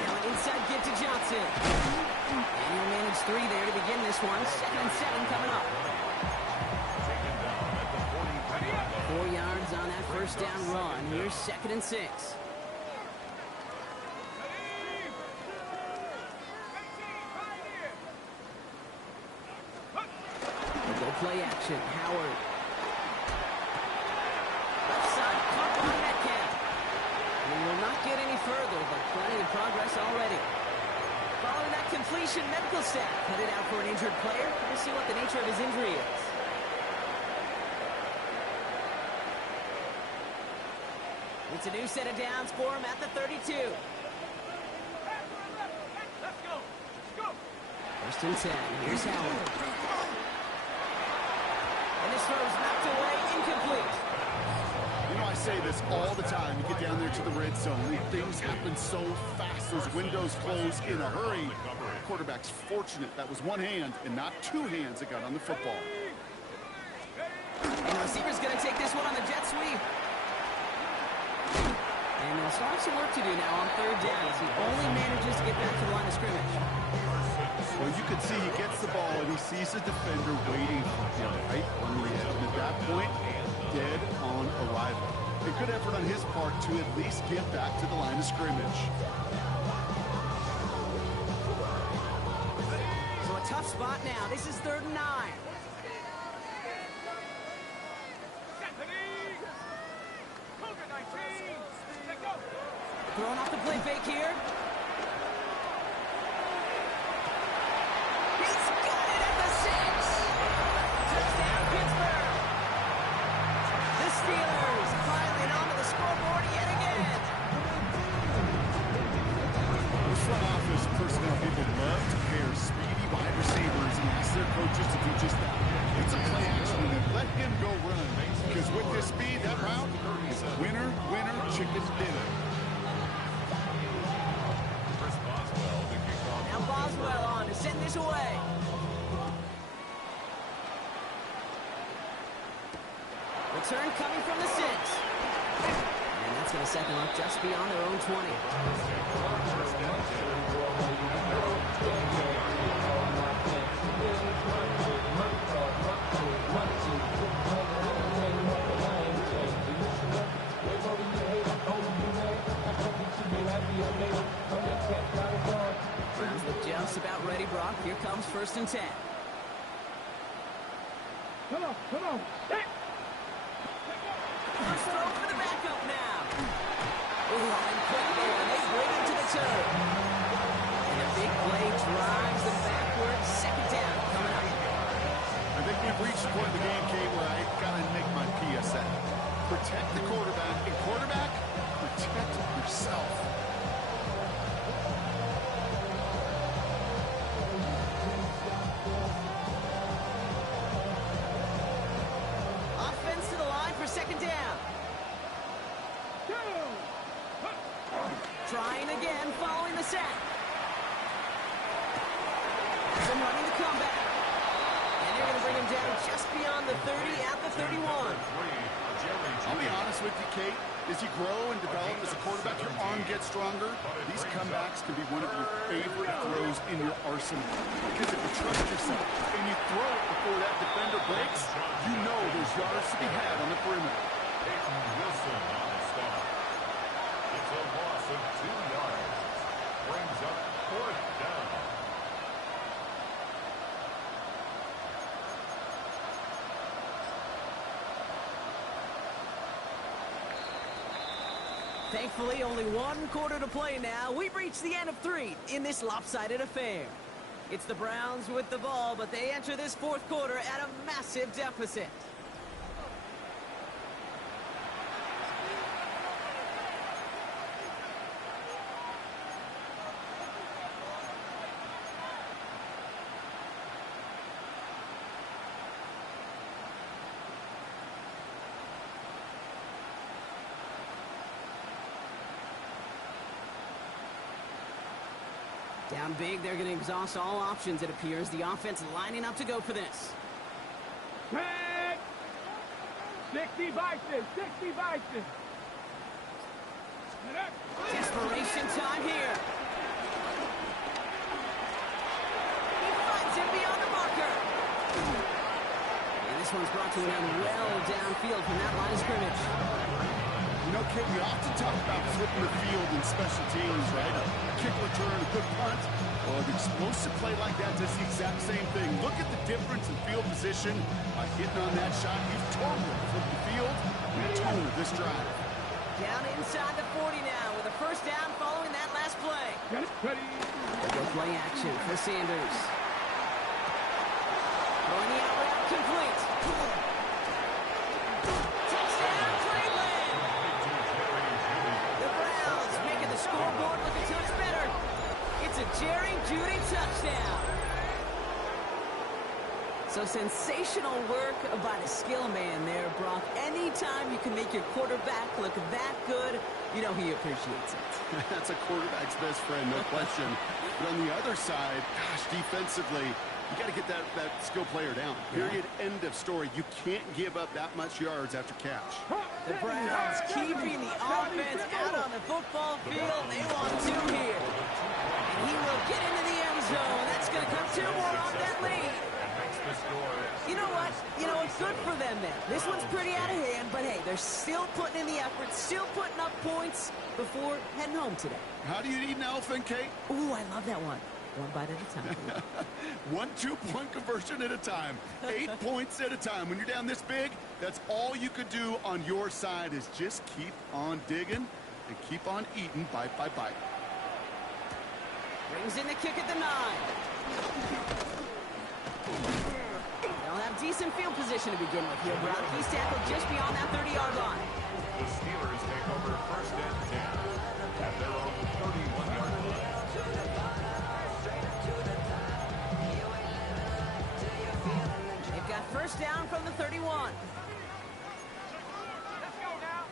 Now an inside give to Johnson. And he'll manage 3 there to begin this one. 2nd and 7 coming up. 4 yards on that 1st down run. Here's 2nd and 6. Play action. Howard. Left side. Caught by Metcalf. We will not get any further, but plenty of progress already. Following that completion, medical staff headed out for an injured player to see what the nature of his injury is. It's a new set of downs for him at the 32. Let's go. 1st and 10. Here's Howard. And this throw's knocked away, incomplete. You know, I say this all the time. You get down there to the red zone, things happen so fast. Those windows close in a hurry. The quarterback's fortunate that was one hand and not 2 hands that got on the football. And the receiver's going to take this one on the jet sweep. And they'll start some work to do now on 3rd down as he only manages to to get back to the line of scrimmage. Well, you can see he gets the ball and he sees the defender waiting for him right on the edge. And at that point, dead on arrival. A good effort on his part to at least get back to the line of scrimmage. So a tough spot now. This is 3rd and 9. Throwing off the play fake here. He's got it at the 6. Touchdown, Pittsburgh. The Steelers piling onto the scoreboard yet again. The front office personnel people love to pair speedy wide receivers and ask their coaches to do just that. It's a play action and let him go run. Because with this speed, that route is winner, winner, chicken dinner. Now Boswell on to send this away. Return coming from the 6. And that's going to set them up just beyond their own 20. Browns look just about ready, Brock. Here comes 1st and 10. Come on. Hey. First throw for the backup now. And quick there, and they bring him to the turf. And a big play drives them backwards. 2nd down coming up. I think we've reached the point of the game, Kate, where I got to make my PSA. Protect the quarterback, and quarterback, protect yourself. Offense to the line for 2nd down. Trying again following the sack. As I'm running the comeback. And they're going to bring him down just beyond the 30 at the 31. I'll be honest with you, Kate. As you grow and develop as a quarterback, your arm gets stronger. These comebacks can be one of your favorite throws in your arsenal. Because if you trust yourself and you throw it before that defender breaks, you know there's yards to be had on the perimeter. Wilson on the stop. It's a loss of 2 yards. Brings up 4th down. Thankfully, only 1 quarter to play now. We've reached the end of 3 in this lopsided affair. It's the Browns with the ball, but they enter this 4th quarter at a massive deficit. Down big, they're going to exhaust all options, it appears. The offense lining up to go for this. Tag. 60 vices. Desperation time here. He finds him beyond the marker. And this one's brought to an end well downfield from that line of scrimmage. You know, Kate, we often talk about flipping the field in special teams, right? A kick return, a good punt. Well, an explosive play like that does the exact same thing. Look at the difference in field position by hitting on that shot. You've totally flipped the field and the tone of this drive. Down inside the 40 now with a 1st down following that last play. Ready. Go play action for Sanders. Throwing the out route complete. Touchdown, Cleveland! The Browns making the scoreboard look a touch better. It's a Jerry Jeudy touchdown. So sensational work by the skill man there, Brock. Anytime you can make your quarterback look that good, you know he appreciates it. That's a quarterback's best friend, no question. But on the other side, gosh, defensively, you got to get that skill player down. Period. End of story. You can't give up that much yards after catch. The Browns keeping the offense out on the football field. They want 2 here. And They're still putting in the effort, still putting up points before heading home today. How do you eat an elephant, Kate? Ooh, I love that one. One bite at a time. 1 2-point conversion at a time. 8 points at a time. When you're down this big, that's all you could do on your side is just keep on digging and keep on eating bite by bite. Brings in the kick at the 9. They'll have decent field position to begin with here, Brown. He's tackled just beyond that 30-yard line. The Steelers take over first and 10 at their own 31-yard line. They've got first down from the 31. Let's go now.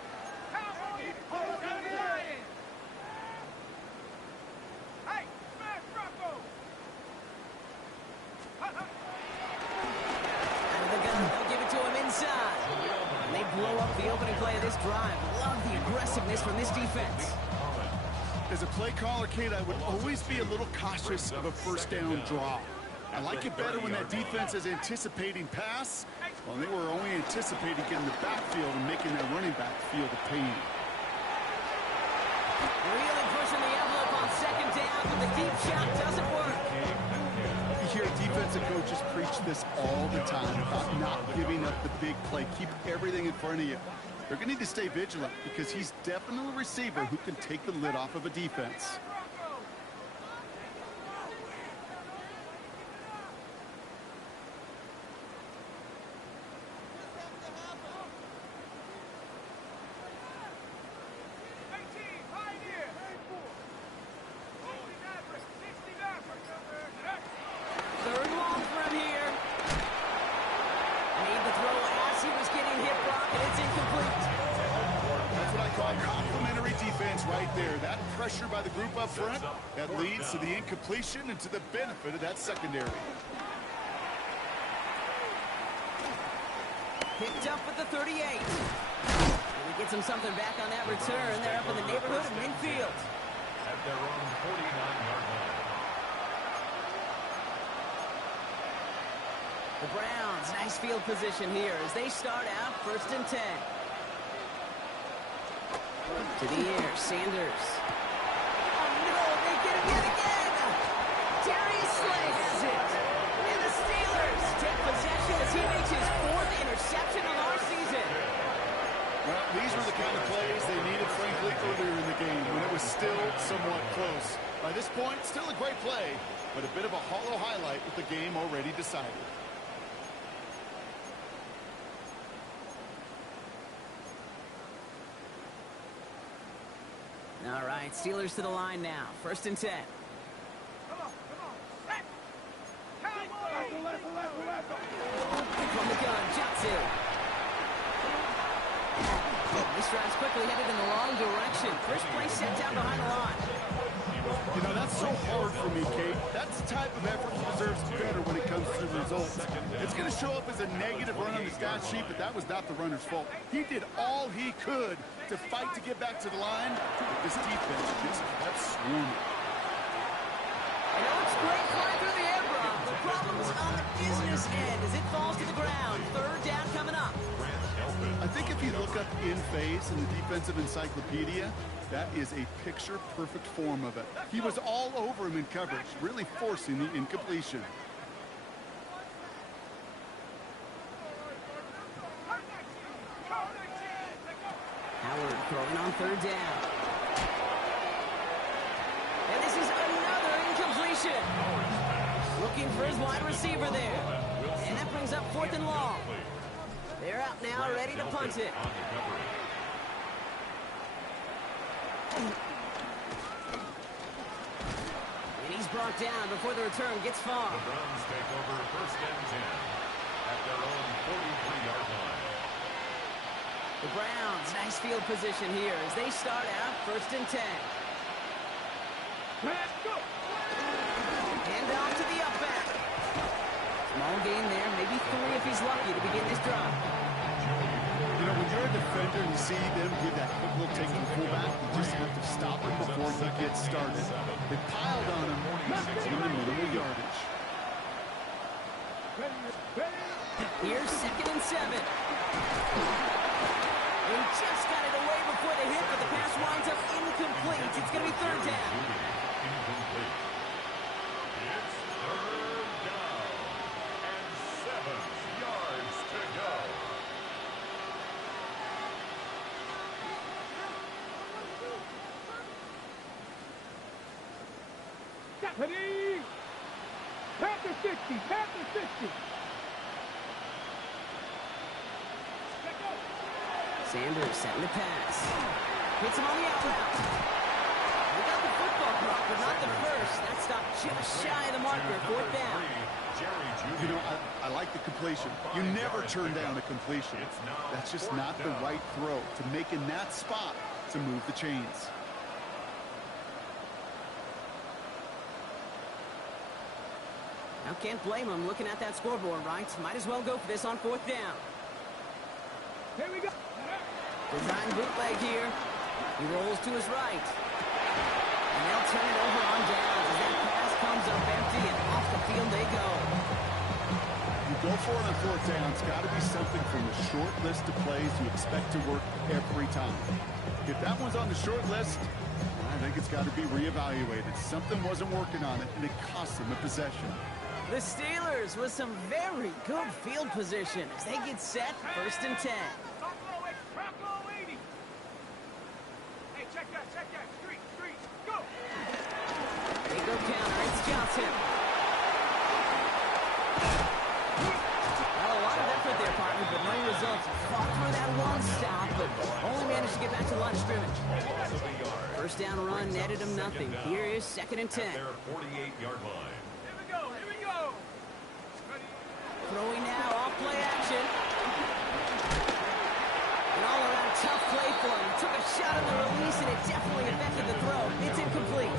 Cowboys, hold up the Lions. Hey, smash Bronco. Out of the gun, they'll give it to him inside. And they blow up the opening play of this drive. Love the aggressiveness from this defense. As a play caller, Kate, I would always be a little cautious of a first down draw. I like it better when that defense is anticipating pass. Well, they were only anticipating getting the backfield and making their running back feel the pain. Really pushing the envelope on second down, but the deep shot doesn't work. You hear defensive coaches preach this all the time about not giving up the big play. Keep everything in front of you. They're going to need to stay vigilant because he's definitely a receiver who can take the lid off of a defense. Third long for him here. Made the throw as he was getting hit, Brock, and it's incomplete. That's what I call complimentary defense right there. That pressure by the group up front, that leads to the incompletion and to the benefit of that secondary. Picked up at the 38. And he gets him something back on that return. They're up in the neighborhood of midfield. At their own 49-yard line. The Browns, nice field position here as they start out first and 10. To the air, Sanders. Oh no, they get him yet again! Darius Slay has it! And the Steelers take possession as he makes his 4th interception of our season. Well, these were the kind of plays they needed, frankly, earlier in the game when it was still somewhat close. By this point, still a great play, but a bit of a hollow highlight with the game already decided. All right, Steelers to the line now. First and 10. Come on. Set. Cowboys. From the gun, Johnson. This drive's quickly headed in the wrong direction. First play set down behind the line. You know, that's so hard for me, Kate. That's the type of effort that deserves better when it comes to the results. It's going to show up as a negative run on the stat sheet, but that was not the runner's fault. He did all he could to fight to get back to the line, but this defense just kept swarming. I know it's great flying through the air, Brock. The problem's on the business end as it falls to the ground. Third down coming up. I think if you look up in phase in the defensive encyclopedia, that is a picture-perfect form of it. He was all over him in coverage, really forcing the incompletion. Howard throwing on third down. And this is another incompletion. Looking for his wide receiver there. And that brings up 4th and long. They're out now, ready to punt it. And he's brought down before the return gets far. The Browns take over first and 10 at their own 43-yard line. The Browns, nice field position here as they start out first and 10. Let's go. Hand off to the up back. Small gain there, maybe 3 if he's lucky to begin this drive. You know, when you're a defender and you see them give that quick little take to the fullback, you just have to stop it before he gets started. They piled on him in the minimal yardage. Here's 2nd and 7. He just got it away before the hit, but the pass winds up incomplete. It's going to be third down. Incomplete. It's third down and 7 yards to go. Deputy! Panther 60! Panther 60! Sanders setting the pass. Hits him on the out route. They got the football drop, but not the first. That stopped just shy of the marker. Fourth down. You know, I like the completion. You never turn down a completion. That's just not the right throw to make in that spot to move the chains. Now can't blame him looking at that scoreboard, right? Might as well go for this on fourth down. Here we go. Design bootleg here. He rolls to his right. And they'll turn it over on downs as that pass comes up empty and off the field they go. You go for it on fourth down. It's got to be something from the short list of plays you expect to work every time. If that one's on the short list, I think it's got to be reevaluated. Something wasn't working on it, and it cost them a possession. The Steelers with some very good field position as they get set, 1st and 10. Drop low 80. Hey, check that. Street, go. They go counter. It's Johnson. Well, a lot of effort there, partner, but no results. Fought through that long stop, but only managed to get back to the line of scrimmage. First down run netted him nothing. Here is 2nd and 10. At their 48-yard line. Here we go. Throwing now, off play action. An all-around tough play for him. Took a shot on the release, and it definitely affected the throw. It's incomplete.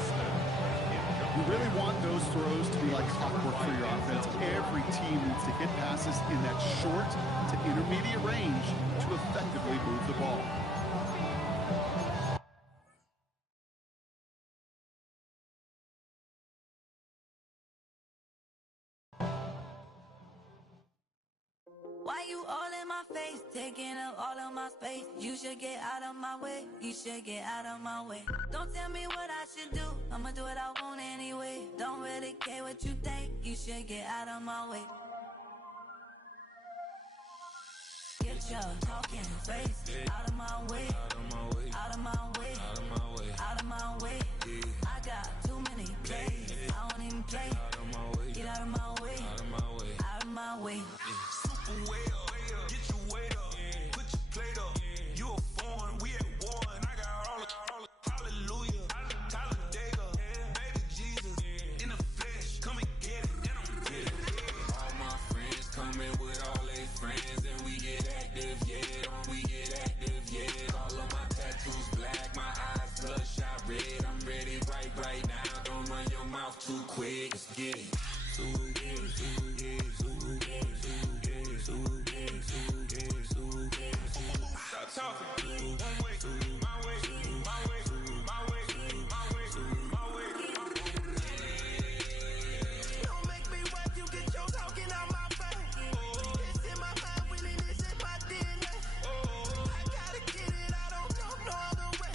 You really want those throws to be like clockwork for your offense. Every team needs to hit passes in that short to intermediate range to effectively move the ball. Why you all in my face, taking up all of my space? You should get out of my way, you should get out of my way. Don't tell me what I should do, I'ma do what I want anyway. Don't really care what you think, you should get out of my way. Get your talking face out of my way, out of my way, out of my way, out of my way, out of my way. I got too many plays, I don't even play. Get out of my way, out of my way, out of my way. Way up, get your weight up, put your plate up. You a foreign, we at war, and I got all hallelujah, Talladega, baby Jesus, in the flesh, come and get it, and I'm get it. All my friends coming with all their friends, and we get active, yeah, we get active, yeah. All of my tattoos black, my eyes bloodshot red. I'm ready right now, don't run your mouth too quick, let's get it. Stop talking. One way, my way, my way, my way, my way, my way. Don't make me wipe you, get your talking out my face. It's in my mind, winning this in my DNA. I gotta get it, I don't know no other way.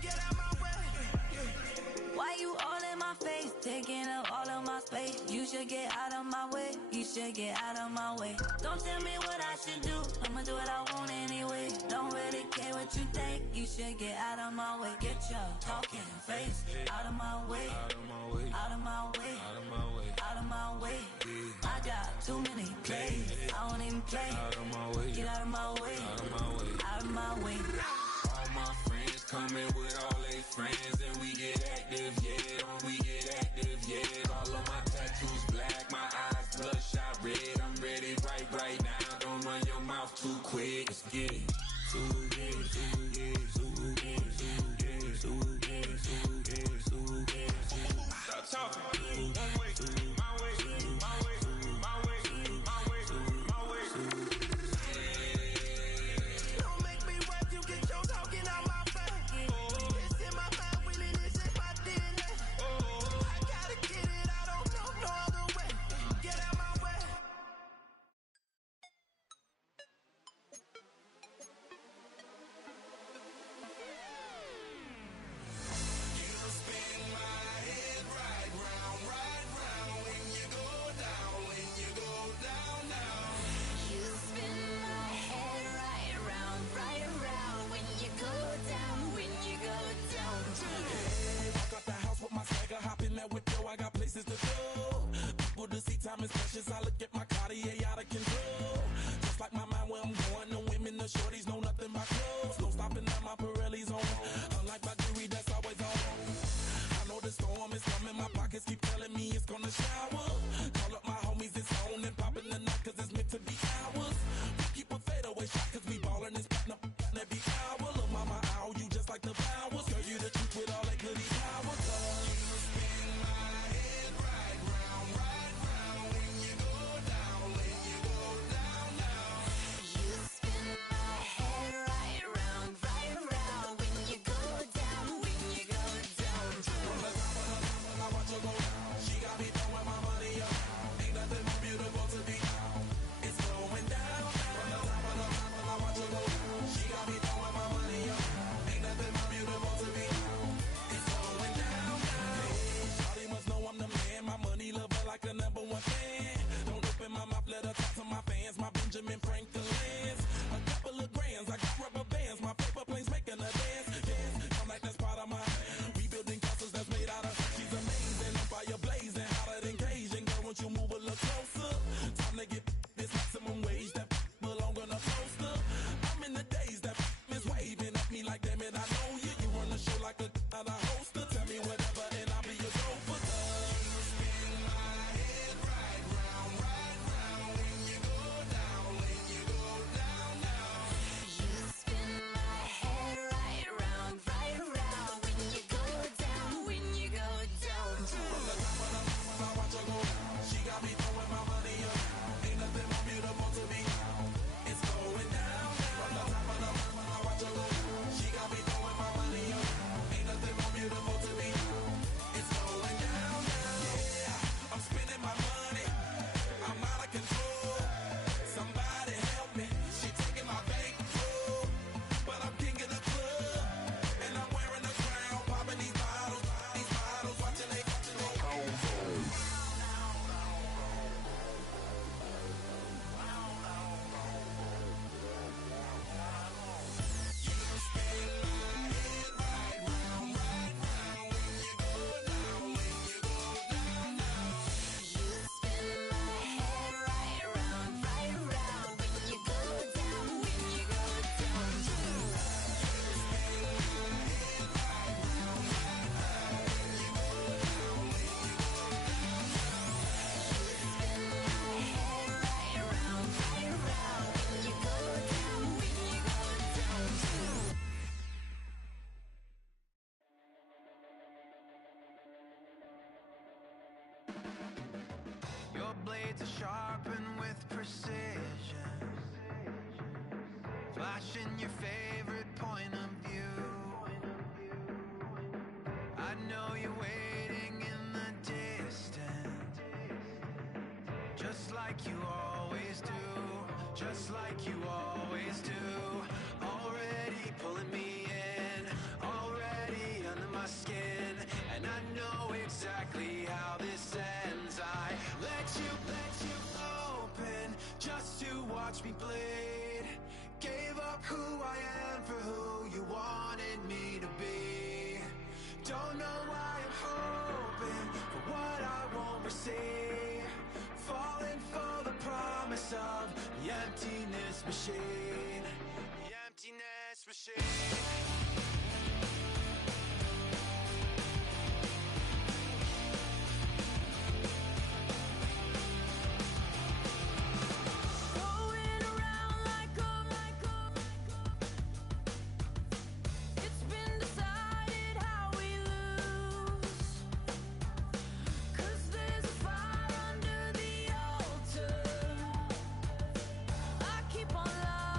Get out my way. Why you all in my face, taking up all of my space? You should get out of my way, you should get out of my way. Don't tell me what I should do, I'ma do what I want anyway. Don't really care what you think, you should get out of my way. Get your talking face out of my way, out of my way, out of my way, out of my way, out of my way. I got too many plays, I don't even play. Out of my way, get out of my way, out of my way, out of my way. All my friends coming with all their friends, and we get active, yeah, we get active, yeah. All of my tattoos black, my eyes bloodshot red. I'm ready right now, don't run your mouth too quick, let's get it. Stop talking. One way, my way, my way, my way, my way, my way. Don't make me wipe you, get your talking out my face. It's in my mind, winning this in my DNA. I gotta get it, I don't know no other way. Get out my way. blades are sharpened with precision, flashing your favorite point of view. I know you're waiting in the distance, just like you always do, just like you always do. Already pulling me in, already under my skin, and I know exactly how this ends. I let you open just to watch me bleed. Gave up who I am for who you wanted me to be. Don't know why I'm hoping for what I won't receive. Falling for the promise of the emptiness machine. The emptiness machine. Keep on loving.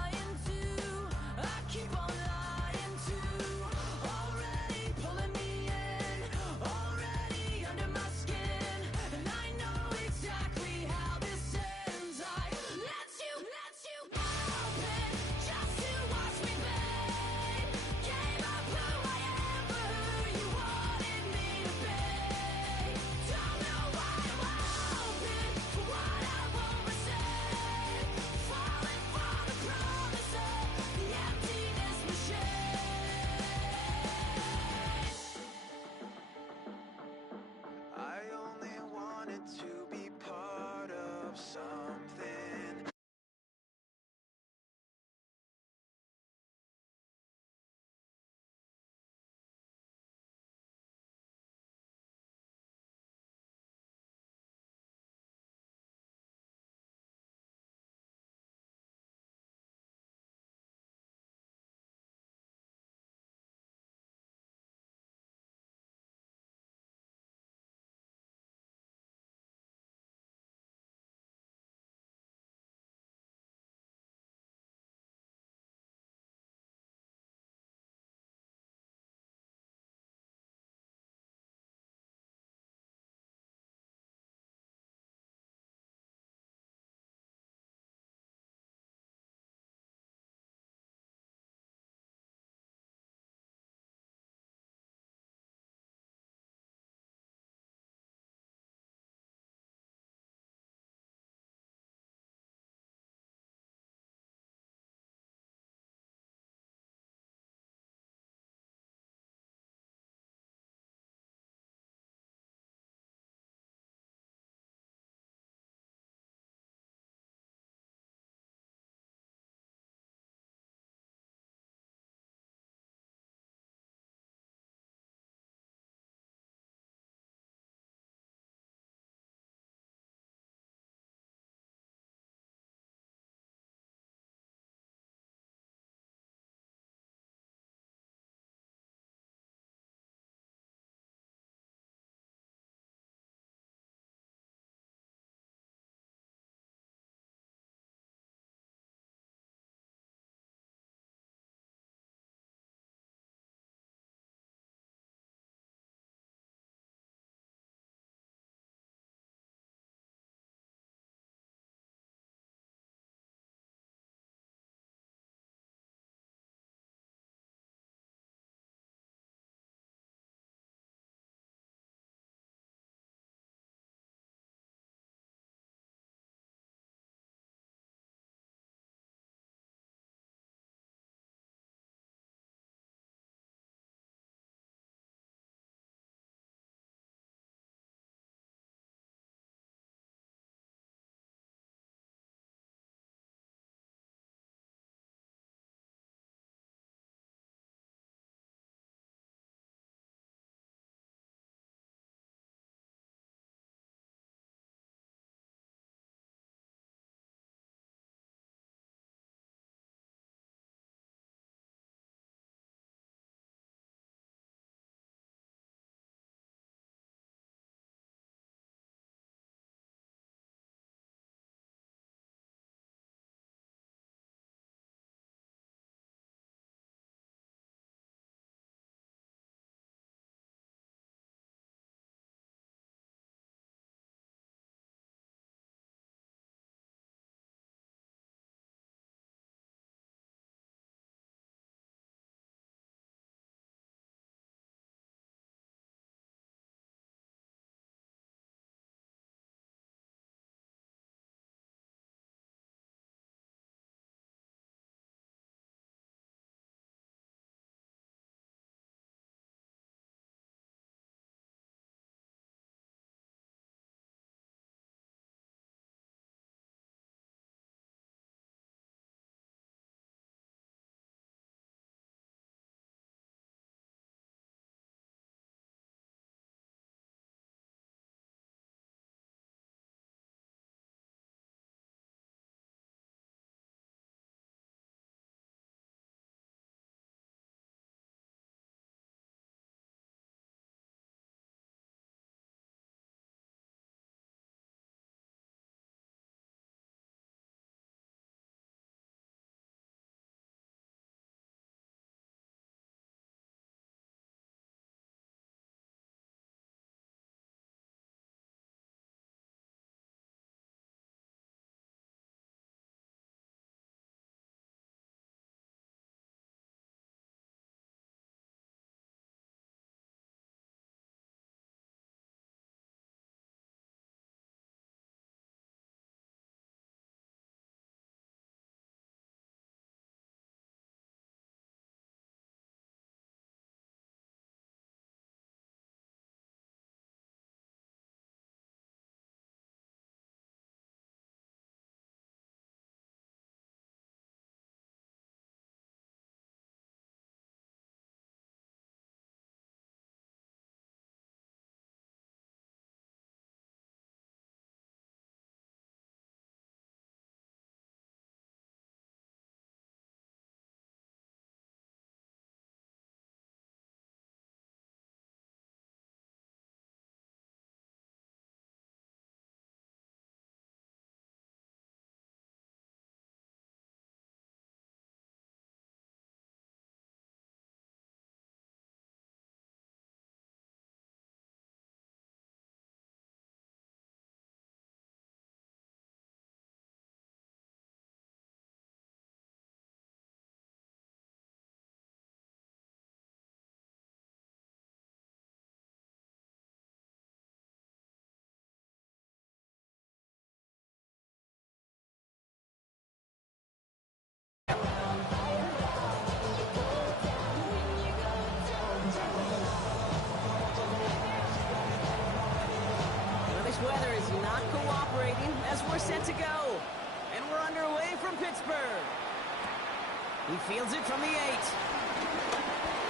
This weather is not cooperating as we're set to go. And we're underway from Pittsburgh. He fields it from the 8.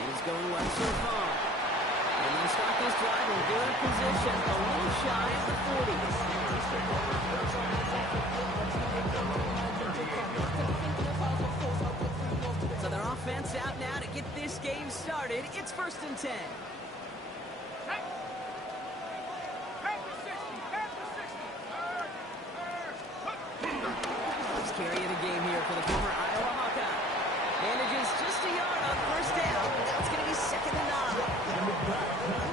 He's going well so far. And they'll start this drive in good position, a little shy of the 40. So their offense out now to get this game started. It's 1st and 10. First carry of the game here for the former Iowa Hawkeye. Manages just a yard on 1st down. Now it's going to be 2nd and 9.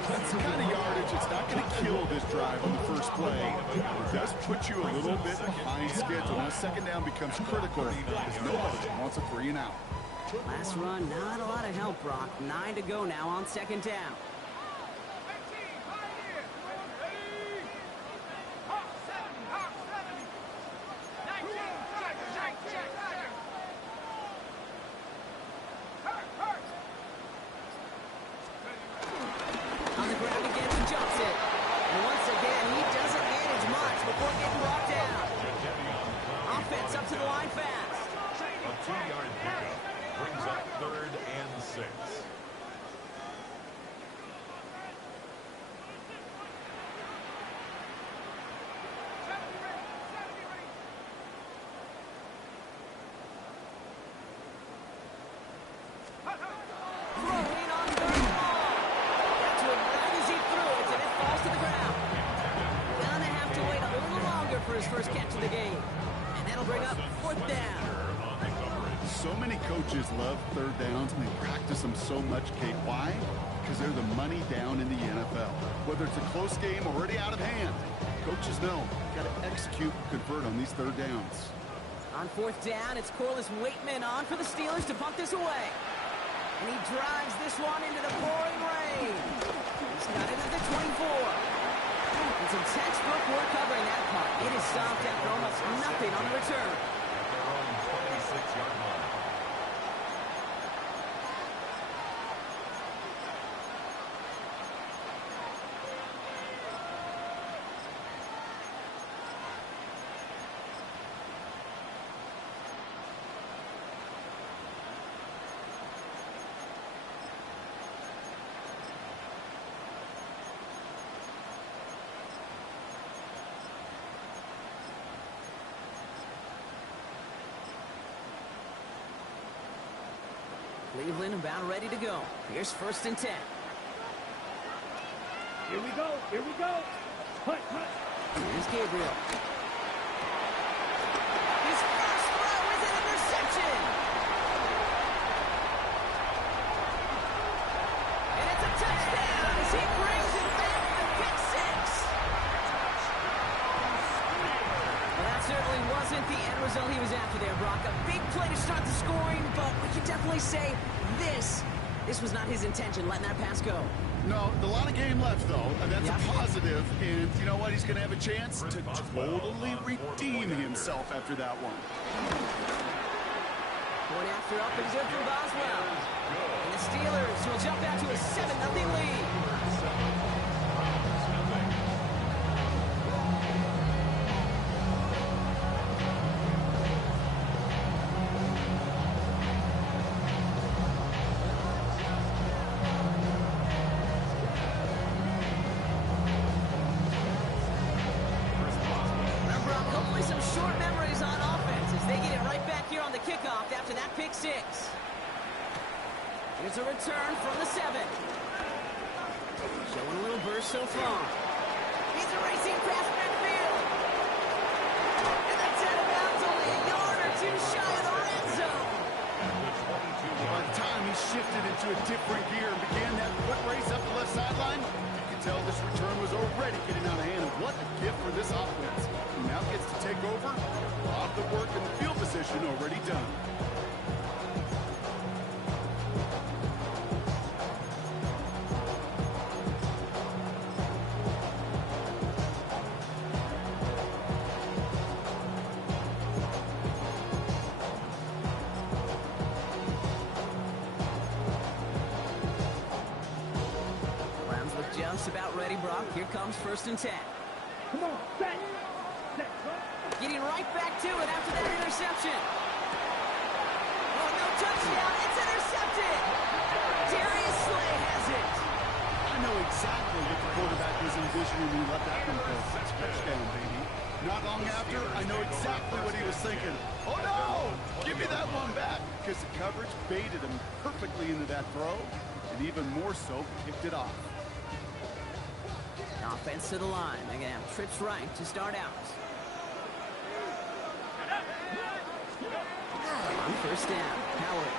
That's the kind of yardage it's not going to kill this drive on the first play. It does put you a little bit behind schedule. Now 2nd down becomes critical because nobody wants a 3 and out. Last run, not a lot of help, Brock. 9 to go now on 2nd down. On the ground again, he jumps it. And once again, he doesn't manage much before getting brought down. Offense up to the line fast. A 2-yard pickup brings up 3rd and 6. Throwing on 3rd and long. Got to it right as he threw it, and it falls to the ground. Gonna have to wait a little longer for his first catch of the game. And that'll bring up 4th down. So many coaches love 3rd downs and they practice them so much, Kate. Why? Because they're the money down in the NFL. Whether it's a close game already out of hand, coaches know got to execute and convert on these 3rd downs. On 4th down, it's Corliss Waitman on for the Steelers to punt this away. And he drives this one into the pouring rain. He's got it at the 24. And some textbook work covering that punt. It is stopped after almost nothing on the return. At their own 26-yard line. Cleveland about ready to go. Here's 1st and 10. Here we go. Here we go. Punt, punt. Here's Gabriel. His first throw is an interception. And it's a touchdown as he brings it back for pick 6. Well, that certainly wasn't the end result he was after there, Brock. A big play to start the scoring, but we can definitely say this was not his intention, letting that pass go. No, a lot of game left, though. And that's a positive. And you know what? He's going to have a chance to totally redeem himself after that one. Point after up and good for Boswell. And the Steelers will jump out to a 7-0 lead. Here's a return from the 7. Showing a little burst so far. He's a racing past midfield. And that's out of bounds, only a yard or two shy of the red zone. By the time he shifted into a different gear and began that foot race up the left sideline, you can tell this return was already getting out of hand. What a gift for this offense. He now gets to take over. A lot of the work in the field position already done. Just about ready, Brock. Here comes 1st and 10. Come on, set. Set. Getting right back to it after that interception. Oh, no touchdown. It's intercepted. Darius Slay has it. I know exactly what the quarterback was envisioning when he let that one go. That's touchdown, baby. Not long after, I know exactly what he was thinking. Oh, no! Give me that one back. Because the coverage baited him perfectly into that throw, and even more so, picked it off. Offense to the line. They're going to have trips right to start out. On first down, Howard.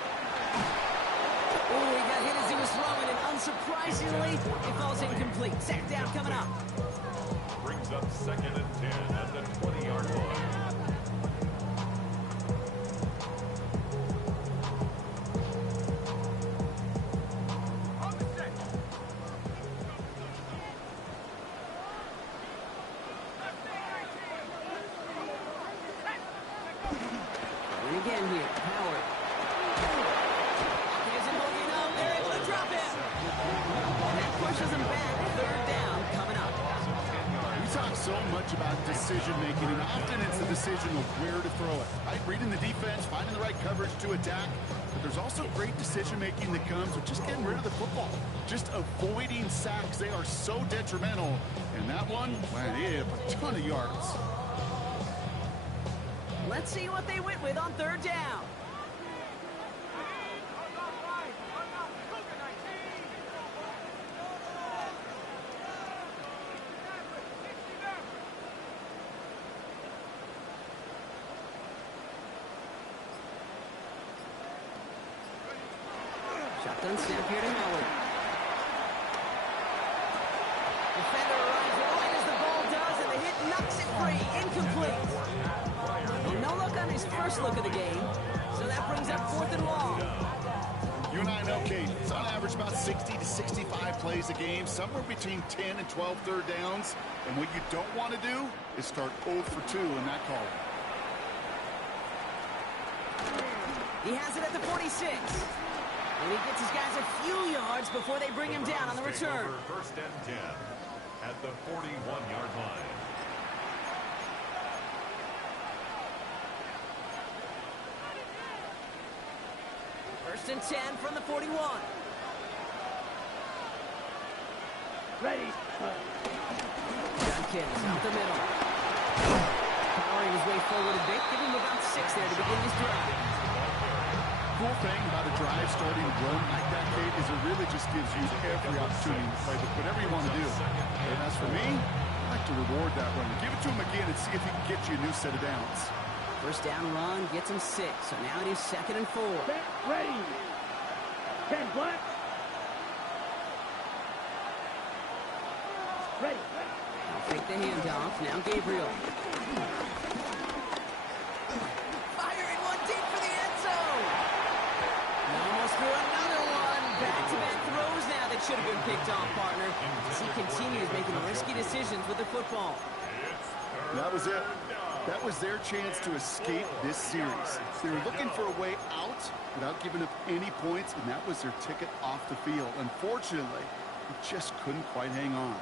Oh, he got hit as he was throwing, and unsurprisingly, it falls incomplete. Sack down coming up. Brings up 2nd and 10 at the 20-yard line. And again here, Howard. Isn't holding up. They're able to drop him. And that pushes him back. Third down coming up. We talk so much about decision-making, and often it's the decision of where to throw it. Right? Reading the defense, finding the right coverage to attack. But there's also great decision-making that comes with just getting rid of the football. Just avoiding sacks. They are so detrimental. And that one went in a ton of yards. Let's see what they went with on third down. Shotgun snap here to Howard. Defender runs wide as the ball does, and the hit knocks it free. Incomplete. No look on his first look of the game, so that brings up 4th and long. You and I know, Kate, it's on average about 60 to 65 plays a game, somewhere between 10 and 12 third downs. And what you don't want to do is start 0 for 2 in that call. He has it at the 46. And he gets his guys a few yards before they bring him down on the return. First and 10 at the 41-yard line. First and 10 from the 41. Ready. Junkins out the middle. Powering his way forward a bit. Give him about 6 there to begin his drive. Cool thing about a drive starting to run like that, Kate, is it really just gives you every opportunity to play with whatever you want to do. And as for me, I like to reward that run. Give it to him again and see if he can get you a new set of downs. First down run gets him 6. So now it is 2nd and 4. Set. Ready. 10 black. Ready. I'll take the handoff. Now Gabriel. Firing one deep for the end zone. And almost threw another one. Back-to-back throws now that should have been picked off, partner. As he continues making risky decisions with the football. That was it. That was their chance to escape this series. They were looking for a way out without giving up any points, and that was their ticket off the field. Unfortunately, they just couldn't quite hang on.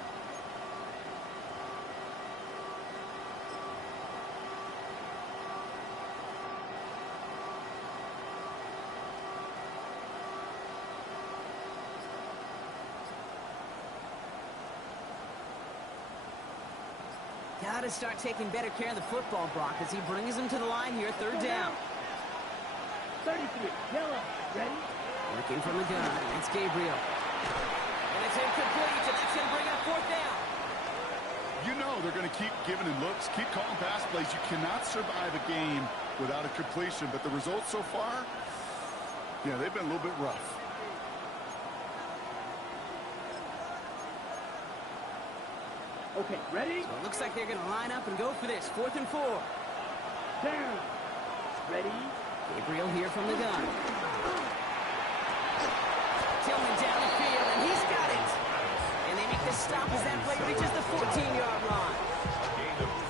Got to start taking better care of the football, Brock, as he brings him to the line here, third down. 33. Yellow. Ready. Working from the gun. It's Gabriel. And it's incomplete, and that's going to bring up 4th down. You know they're going to keep giving him looks, keep calling pass plays. You cannot survive a game without a completion, but the results so far, yeah, they've been a little bit rough. Okay, ready. So it looks like they're going to line up and go for this. 4th and 4. Down. Ready. Gabriel here from the gun. Tillman down the field, and he's got it. And they make the stop as that play reaches the 14-yard line.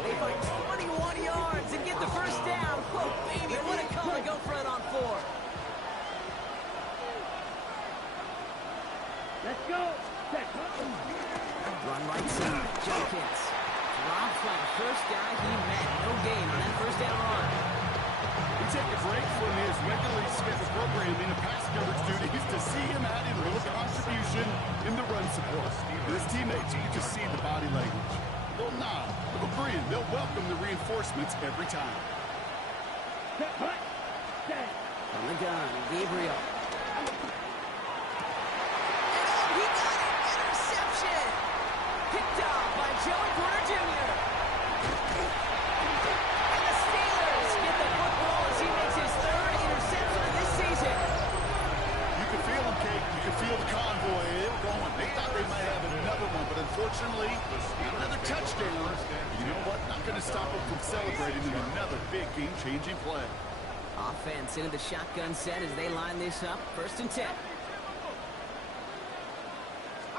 They find 21 yards and get the first down. Oh, baby, what a call to go for it on 4. Let's go. Set. Run right side. Junkins. Drop like the first guy he met. No gain on that first down run. We take a break from his regularly scheduled programming and pass coverage duties to see him add in a little contribution in the run support. His teammates, you can just see the body language. A little nod, a little grin. They'll welcome the reinforcements every time. From the gun, Gabriel. He got it! Interception! Picked off by Joey Porter Jr. And the Steelers get the football as he makes his third interception of this season. You can feel them, Kate. You can feel the convoy. They were going. They thought they might have another one, but unfortunately, another touchdown. You know what? Not going to stop them from celebrating in another big game-changing play. Offense into the shotgun set as they line this up. 1st and 10.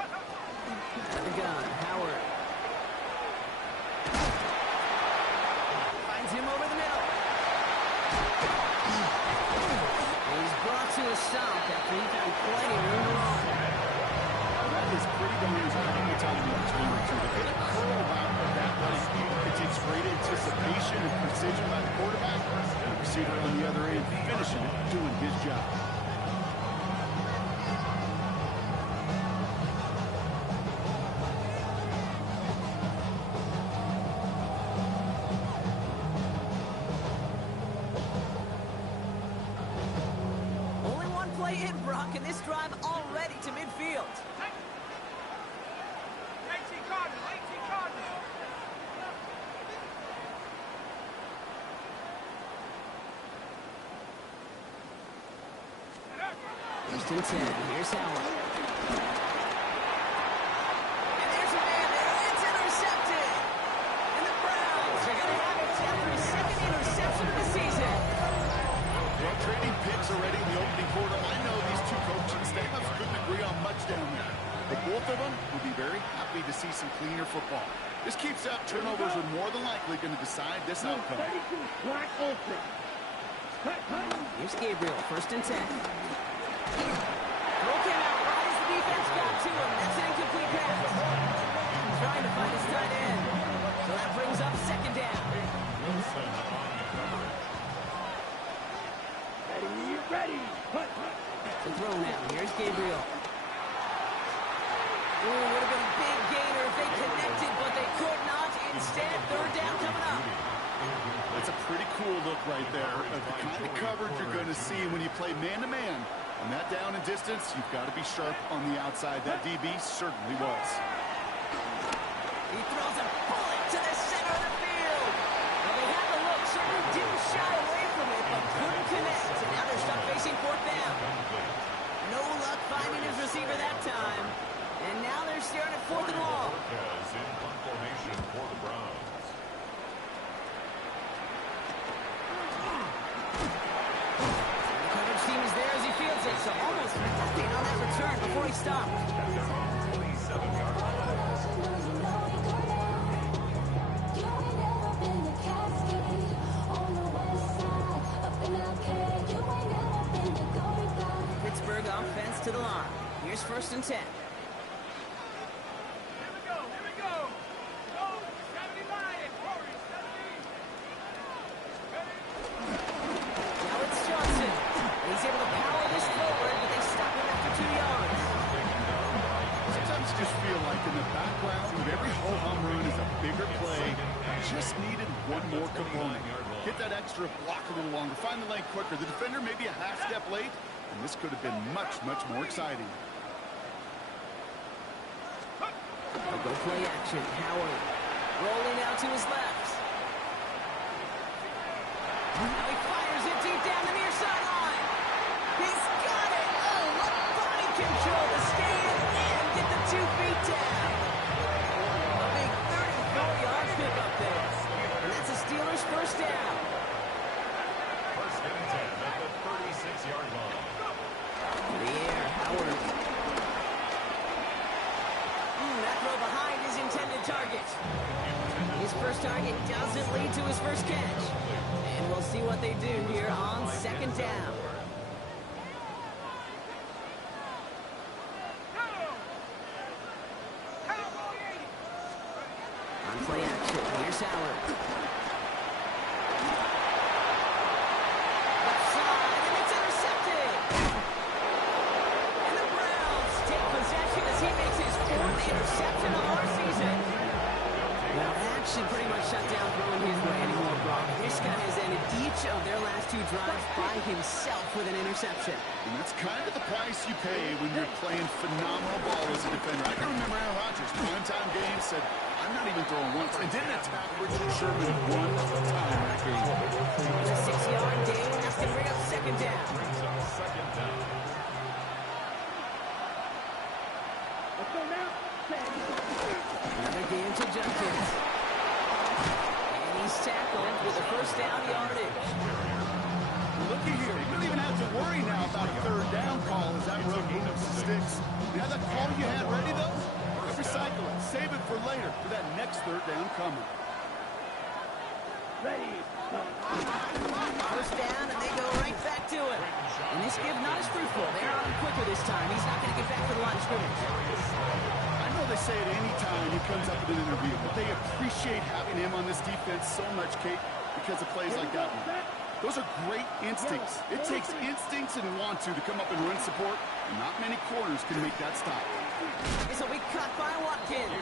Out of the gun, Howard. Finds him over the middle. He's brought to a stop after he found plenty of room to run. That is pretty darn time in between the two. To hit a curl out of that way, it takes great anticipation and precision by the quarterback. And the receiver on the other end finishing it, doing his job. Only one play in, Brock, and this drive already to midfield. 18 Cardinals, 18 Cardinals. First and 10. Here's Howard. And there's a man there. It's intercepted. And the Browns are going to have it after his second interception of the season. Well, trading picks already in the opening quarter. I know these two coaching staffs couldn't agree on much down there. But both of them will be very happy to see some cleaner football. This keeps up. Turnovers are more than likely going to decide this outcome. Black open. Here's Gabriel. 1st and 10. Throw came out right as the defense got to him. That's an incomplete pass. Trying to find his tight end. So that brings up 2nd down. Ready. To throw now. Here's Gabriel. Ooh, would have been a big gainer if they connected, but they could not. Instead, 3rd down coming up. That's a pretty cool look right there of the kind of coverage you're going to see when you play man-to-man. On that down and distance, you've got to be sharp on the outside. That DB certainly was. He throws a bullet to the center of the field. Well, they had the look, certainly didn't shy away from it, but couldn't connect. And now they're stuck facing 4th down. No luck finding his receiver that time. And now they're staring at 4th and long. In formation for the Browns. The coverage team is there as he fields it, so almost nothing on that return before he stopped. Pittsburgh offense to the line. Here's 1st and 10. Here we go. Go, 70 Lions, Warriors, 70. Now it's Johnson. He's able to power this forward, but they stop him after 2 yards. Sometimes you just feel like in the background of every ho-hum run is a bigger play. Just needed one more component. Hit that extra block a little longer. Find the lane quicker. The defender may be a half step late, and this could have been much, much more exciting. They'll go play action. Howard rolling out to his left. Now he fires it deep down the near sideline. He's got it. Oh, what body control to stay in and get the 2 feet down. A big 34-yard pickup there. And that's a Steelers 1st down. 1st and 10 at the 36-yard line. In the air, Howard. That throw behind his intended target. His first target doesn't lead to his first catch. And we'll see what they do here on 2nd down. On play action, here's Here's Howard. Left side, and it's intercepted. And the Browns take possession as he makes his 4th interception of our season. Well, that should pretty much shut down throwing his way anymore, Brock. This guy has ended each of their last 2 drives by himself with an interception. And that's kind of the price you pay when you're playing phenomenal ball as a defender. I can remember Aaron Rodgers, primetime game, said, I'm not even throwing once, and didn't attack Richard Sherman one time that game. A 6-yard gain, that's going to bring up 2nd down. Let's go now. Another game to Junkins. And he's tackled with a 1st down yardage. Looky here, you don't even have to worry now about a 3rd down call as that road moves and sticks. You have that call you had ready, though? Recycle it. Save it for later for that next 3rd down coming. Ready. 1st down, and they go right back to it. And this give not as fruitful. They're on him quicker this time. He's not going to get back to the line of scrimmage. I know they say it any time he comes up in an interview, but they appreciate having him on this defense so much, Kate, because of plays like that one. Those are great instincts. It takes instincts and want to come up and run support, and not many corners can make that stop. This will be cut by Watkins.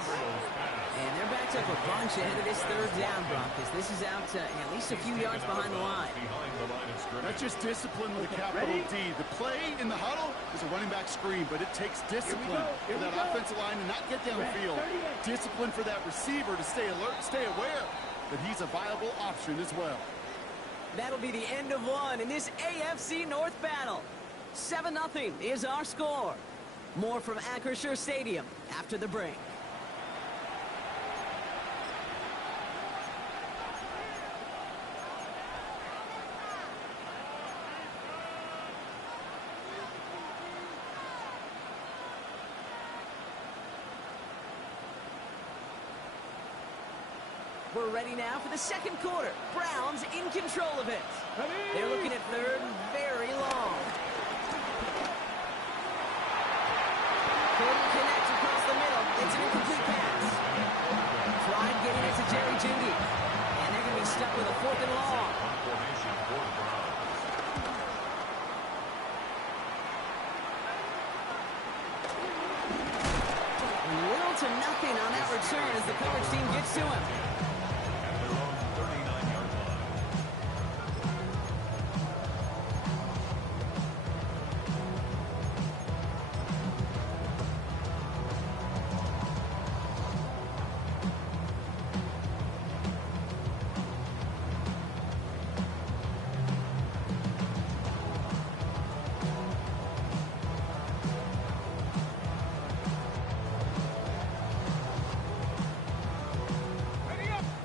And they're backed up a bunch ahead of this 3rd down, Brock, as this is out at least a few yards behind the line. That's just discipline with a capital D. The play in the huddle is a running back screen, but it takes discipline for that offensive line to not get downfield. Discipline for that receiver to stay alert, stay aware that he's a viable option as well. That'll be the end of one in this AFC North battle. 7-0 is our score. More from Acrisure Stadium after the break. We're ready now for the 2nd quarter. Browns in control of it. They're looking at 3rd and very long. Couldn't connect across the middle. It's an incomplete pass. Tried getting it to Jerry Jeudy. And they're going to be stuck with a 4th and long. Little to nothing on that return as the coverage team gets to him.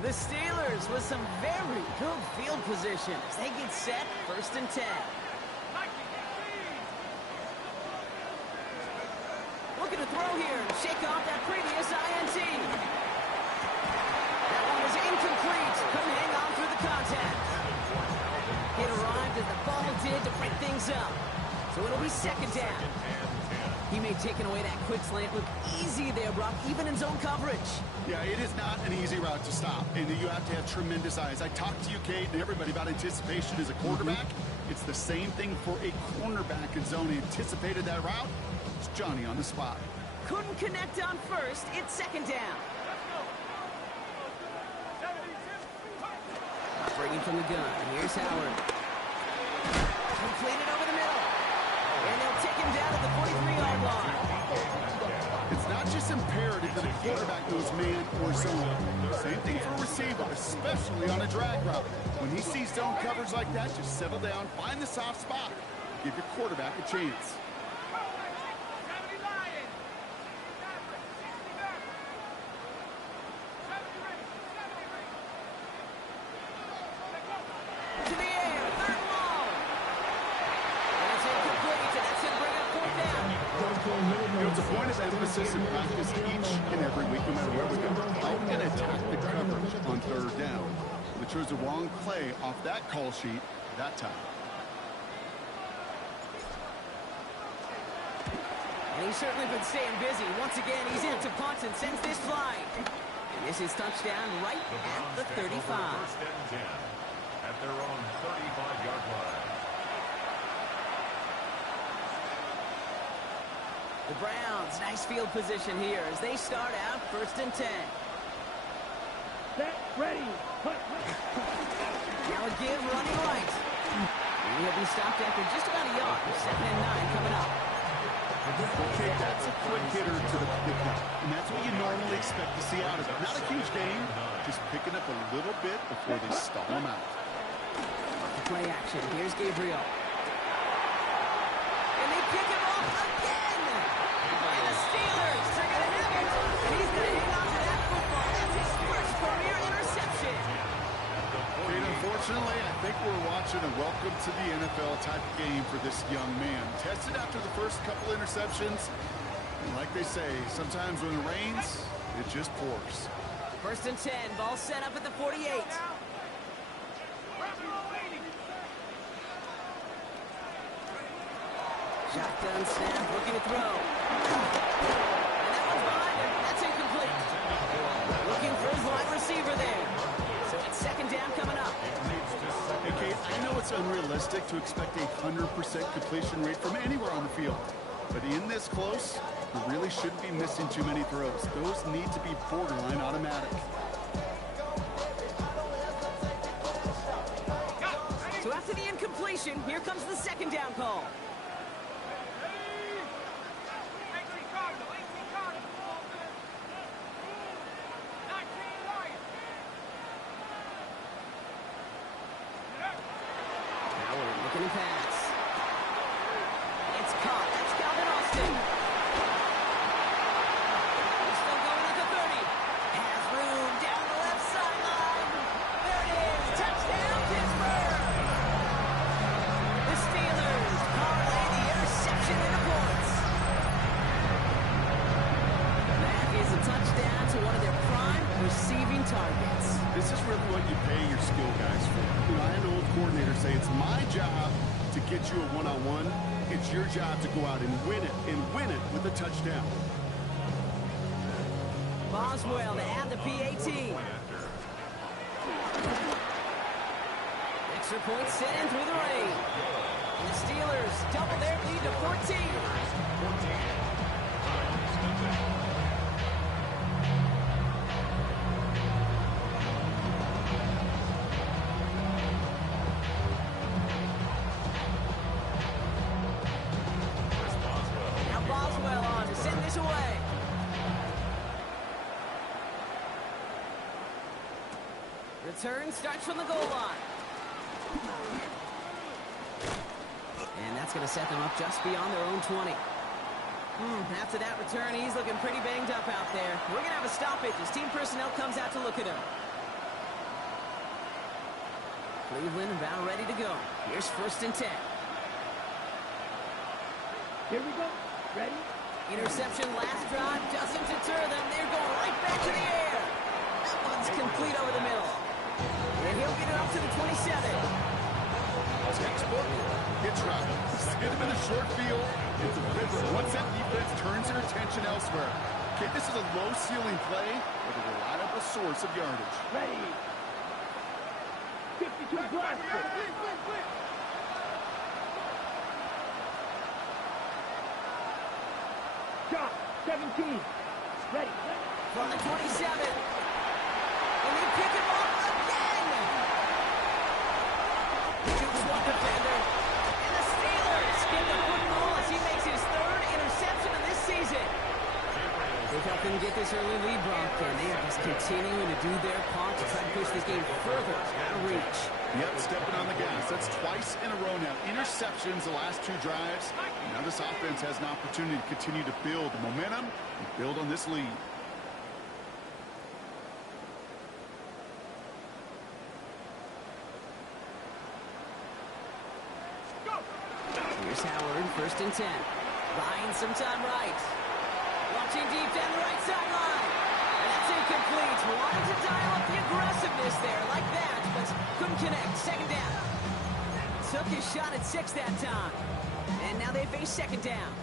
The Steelers with some very good field position as they get set 1st and 10. Looking to throw here and shake off that previous INT. That one was incomplete. Couldn't hang on through the contact. It arrived as the ball did to break things up. So it'll be 2nd down. He may have taken away that quick slant. Look easy there, Brock, even in zone coverage. Yeah, it is not an easy route to stop, and you have to have tremendous eyes. I talked to you, Kate, and everybody about anticipation as a quarterback. It's the same thing for a cornerback in zone. He anticipated that route. It's Johnny on the spot. Couldn't connect on 1st. It's 2nd down. Bringing from the gun. Here's Howard. Completed over the middle. And they'll take him down at the 43-yard line. It's not just imperative that a quarterback knows man or zone. Same thing for a receiver, especially on a drag route. When he sees zone coverage like that, just settle down, find the soft spot. Give your quarterback a chance. To the air, 3rd and long. That's incomplete, and that's going to bring up 4th down. It's a point of emphasis in practice each and every week, no matter where we go. How are we going to attack the coverage on 3rd down? We chose the wrong play off that call sheet that time. And he's certainly been staying busy. Once again, he's in to punt and sends this flying. This is touchdown right The at Browns the take over 35. first and 10 at their own 35-yard line. The Browns, nice field position here as they start out first and 10. Set, ready, punt. Now a give running right. And he'll be stopped after just about a yard. 2nd and 9 coming up. Okay, that's a quick hitter to the pickup. And that's what you normally expect to see out of it. Not a huge gain, just picking up a little bit before they stall him out. Play action. Here's Gabriel. And they pick him off again. And the Steelers are going to have it. And he's going to hang on to that football. That's his first career interception. Kate, unfortunately, I think we're watching a welcome to the NFL type of game for this young man. Tested after the first couple interceptions. And like they say, sometimes when it rains, it just pours. First and 10. Ball set up at the 48. Shotgun snap, looking to throw. And that one's behind him. That's incomplete. Looking for his wide receiver there. So it's 2nd down coming up. Hey, Kate, I know it's unrealistic to expect a 100% completion rate from anywhere on the field. But in this close, you really shouldn't be missing too many throws. Those need to be borderline automatic. So after the incompletion, here comes the 2nd down call. Now we're looking to pass. It's caught. That's Calvin Austin. He's still going at the 30. Has room down the left sideline. There it is. Touchdown, Pittsburgh. The Steelers parlay the interception into points. That is a touchdown to one of their prime receiving targets. This is really what you pay your skill guys for. You know, I had an old coordinator say, it's my job to get you a one-on-one. It's your job to go out and win it with a touchdown. Boswell to add the PAT. Extra point set in through the rain. And the Steelers double their lead to 14. Now Boswell on to send this away. Return starts from the goal line. And that's going to set them up just beyond their own 20. After that return, he's looking pretty banged up out there. We're going to have a stoppage as team personnel comes out to look at him. Cleveland about ready to go. Here's 1st and 10. Here we go. Ready? Interception last drive doesn't deter them. They're going right back to the air. That one's complete over the middle. And he'll get it up to the 27. Textbook, hitch route. Hit him in the short field. It's a river. Once that defense turns their attention elsewhere. Okay, this is a low ceiling play with a reliable source of yardage. Ready. 52 blaster. Shot. 17. Ready. From the 27. And they pick him off again. Jukes one defender. And the Steelers get the football as he makes his 3rd interception of this season. They've helped them get this early lead, Brock, and they are just continuing to do their part to try to push this game further out of reach. Yep, stepping on the gas. That's twice in a row now. Interceptions the last 2 drives. Now this offense has an opportunity to continue to build momentum and build on this lead. Here's Howard, 1st and 10. Buying some time right. Launching deep down the right sideline. And that's incomplete. Wanted to dial up the aggressiveness there like that, but couldn't connect. 2nd down. Took his shot at 6 that time. And now they face 2nd down.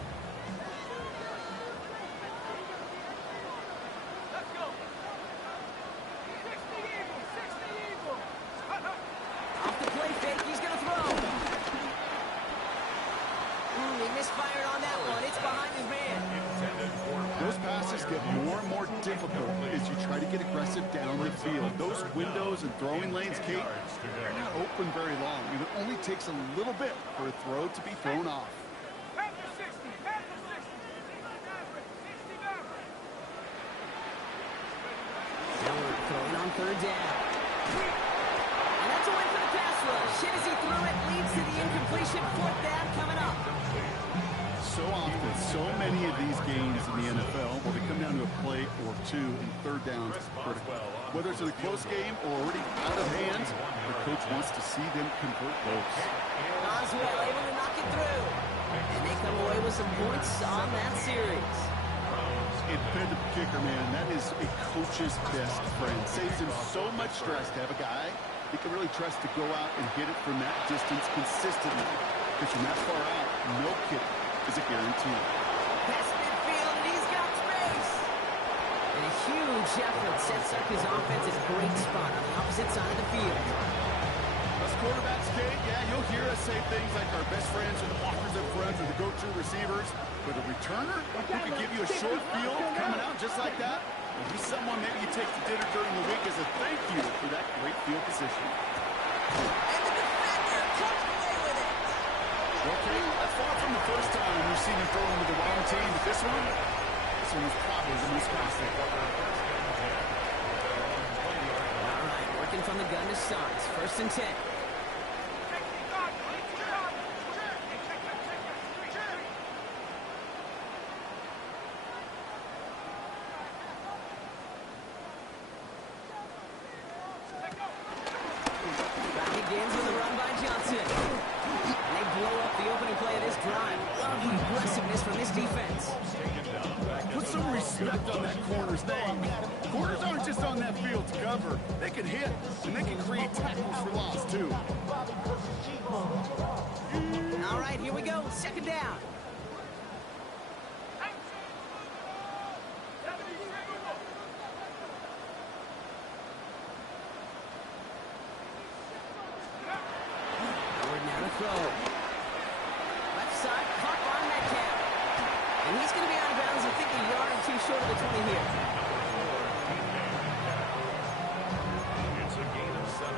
those windows and throwing lanes, Kate, they're not open very long. It only takes a little bit for a throw to be thrown off. After 60, after 60. 60 back. Miller throwing on third down. And that's a win for the pass rush. Hit as he threw it, leads to the incompletion. Fourth down coming up. So often, so many of these games in the NFL, well, they come down to a play or two in third downs critical. Whether it's in a close game or already out of hand, the coach wants to see them convert those. Oswell able to knock it through. And they come away with some points on that series. And Fed the kicker, man, that is a coach's best friend. Saves him so much stress to have a guy he can really trust to go out and hit it from that distance consistently. Because from that far out, no kick is a guarantee. Past midfield, and he's got space. And a huge effort sets up his offense at a great spot on the opposite side of the field. Us quarterbacks, Kate, yeah, you'll hear us say things like our best friends are the walkers up front or the go-to receivers. But a returner who can give you a short field coming out just like that, will be someone maybe you take to dinner during the week as a thank you for that great field position. And the defender comes away with it. Okay, that's far from the first time we've seen him throw into the wrong team, but this one was probably the most costly. All right, working from the gun to start. First and 10. Back begins with a run by Johnson. And they blow up the opening play of this drive. Love the aggressiveness from this defense. Put some respect on that corner's name. Corners aren't just on that field to cover. They can hit, and they can create tackles for loss, too. All right, here we go. Second down. Howard now to throw. Left side, caught by Metcalf. And he's going to be out of bounds, I think, a yard or two short of the 20 here. It's a gain of 7.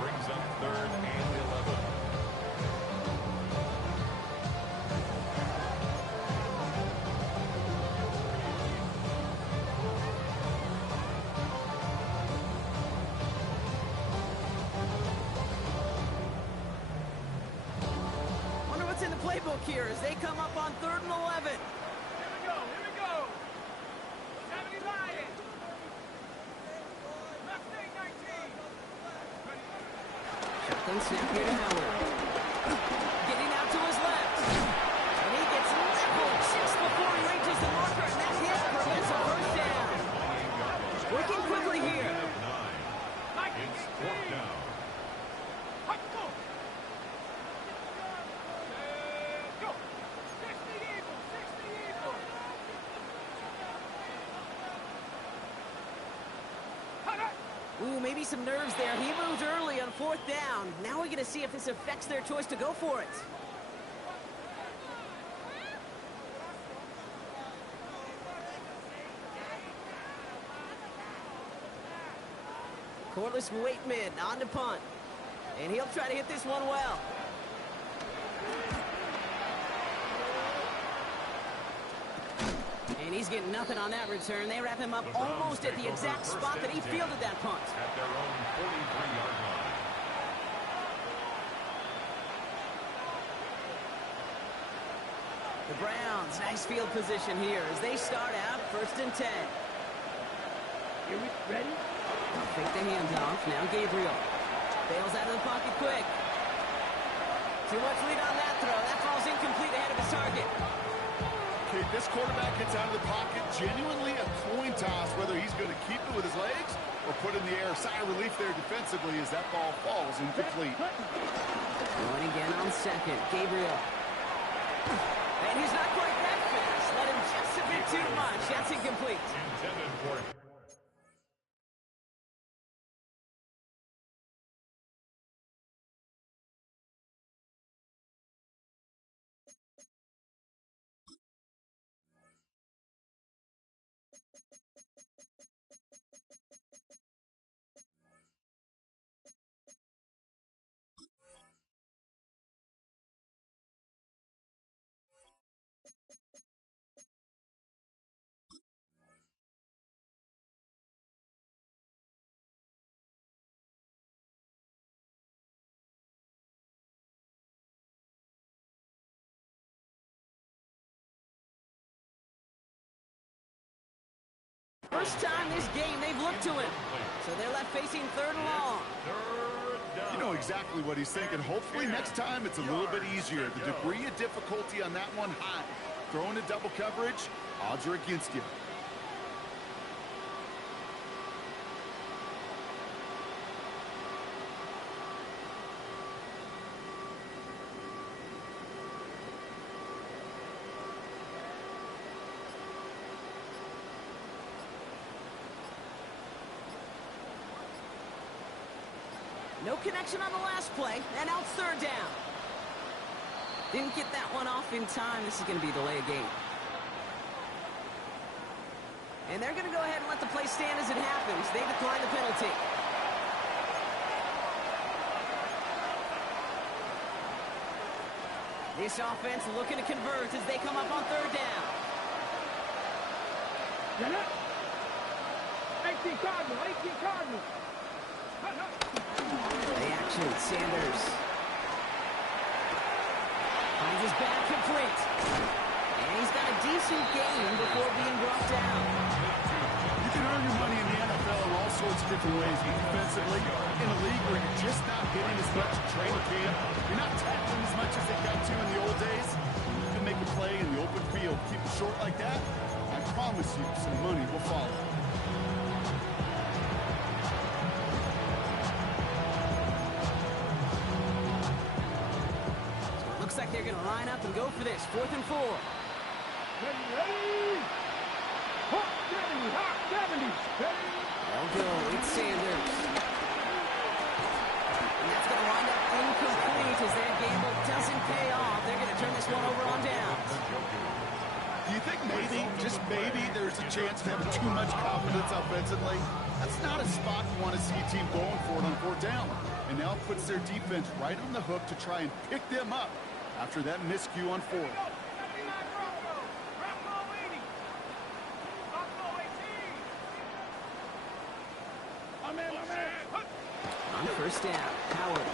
Brings up third and 11. Wonder what's in the playbook here as they come up on third and 11. Here we go. 70 Lions. Left wing 19. Shotgun snap here to Howard. Getting out to his left. And he gets leveled just before he reaches the marker. And that hit prevents a first down. Working quickly here. It's fourth down. Go. 60 Eagles. 60 Eagles. Ooh, maybe some nerves there. He moved early on fourth down. Now we're going to see if this affects their choice to go for it. Corliss Waitman on to punt. And he'll try to hit this one well. And he's getting nothing on that return. They wrap him up almost at the exact spot that he fielded that punt. At their own 43-yard line. The Browns, nice field position here as they start out first and 10. Here we ready? Fake the handoff. Now Gabriel. Bails out of the pocket quick. Too much lead on that throw. That falls incomplete ahead of his target. Okay, this quarterback gets out of the pocket. Genuinely a coin toss whether he's going to keep it with his legs or put in the air. Sigh of relief there defensively as that ball falls incomplete. Going again on second. Gabriel. And he's not quite that fast. Let him just a bit too much. That's incomplete. Intended for first time this game they've looked to him. So they're left facing 3rd and long. You know exactly what he's thinking. Hopefully next time it's a little bit easier. The degree of difficulty on that one high. Throwing a double coverage, odds are against you. No connection on the last play, and now it's 3rd down. Didn't get that one off in time. This is going to be a delay of game. And they're going to go ahead and let the play stand as it happens. They decline the penalty. This offense looking to convert as they come up on 3rd down. 18 Cardinal, 18 Cardinal. Play action, Sanders. Finds his back complete. And he's got a decent game before being brought down. You can earn your money in the NFL in all sorts of different ways. Defensively, in a league where you're just not hitting as much in training camp, you're not tackling as much as they got to in the old days, you can make a play in the open field. Keep it short like that, I promise you some money will follow. Looks like they're going to line up and go for this. 4th and 4. Ready? Hawk 70, Hawk 70. Ready? They'll go. It's Sanders. And that's going to wind up incomplete as their gamble doesn't pay off. They're going to turn this one over on downs. Do you think maybe, just maybe, there's a chance of having too much confidence offensively? That's not a spot you want to see a team going for it on 4th down. And now it puts their defense right on the hook to try and pick them up after that miscue on 4th. On 1st down, Howard.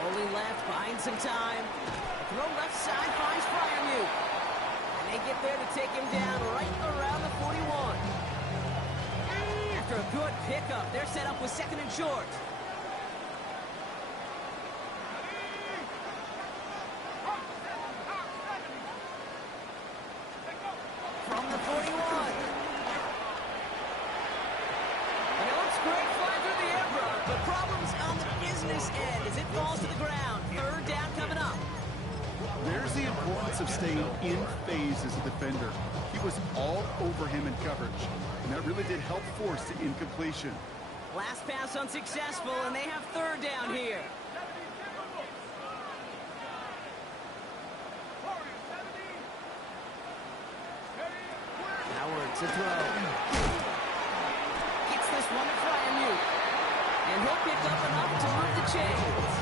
Rolling left, buying some time. Throw left side, finds Fryermuth. And they get there to take him down right around the 41. After a good pickup, they're set up with 2nd and short. From the 41. And it looks great flying through the air, brother, but problems on the business end as it falls to the ground. 3rd down coming up. There's the importance of staying in phase as a defender. He was all over him in coverage, and that really did help force the incompletion. Last pass unsuccessful, and they have 3rd down here. Howard to throw. Gets this one to Fryermuth. And he'll pick up enough to move the chains.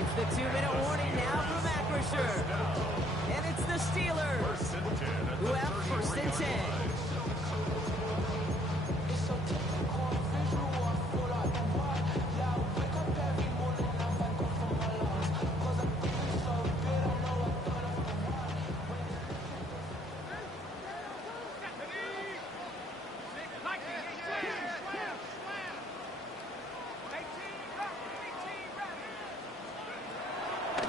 It's the 2-minute warning now from Acrisure. And it's the Steelers who have 1st and 10.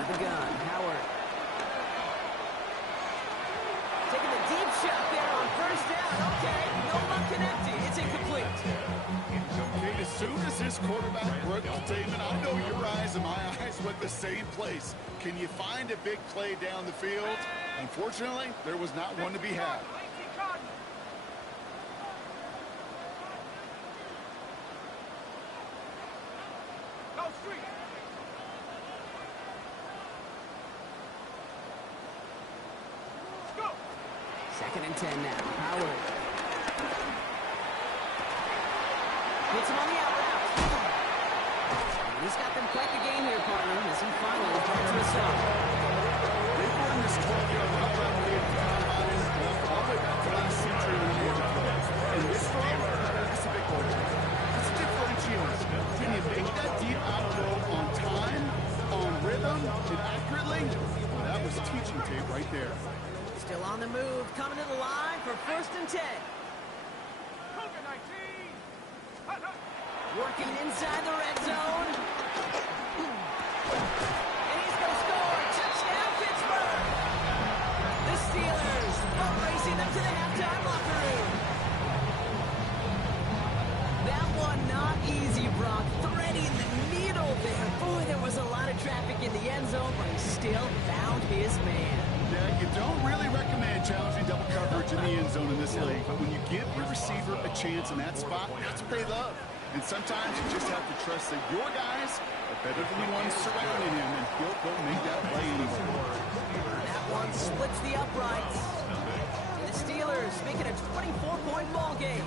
The gun, Howard. Taking a deep shot there on 1st down. Okay, no luck connecting. It's incomplete. Okay, as soon as this quarterback broke the statement, I know your eyes and my eyes went the same place. Can you find a big play down the field? Unfortunately, there was not one to be had. Go street. 2nd and 10 now. Howard. Hits him on the out route. He's got them quite the game here, partner, as he finally comes to a stop. They've run this 12-yard route all the way back to last century when they were playing. And this one, that's a big goal. It's a differentiator. Can you make that deep out throw on time, on rhythm, and accurately? Well, that was teaching tape right there. Still on the move. Working inside the red zone. And he's going to score. Touchdown, Pittsburgh. The Steelers boat racing them to the halftime locker room. That one not easy, Brock. Threading the needle there. Boy, there was a lot of traffic in the end zone, but he still found his man. Yeah, you don't really recommend challenging double coverage in the end zone in this league, but when you give your receiver a chance in that spot, that's what they love. And sometimes you just have to trust that your guys are better than the ones surrounding him, and he'll go make that play anymore. That one splits the uprights. And the Steelers make it a 24-point ball game.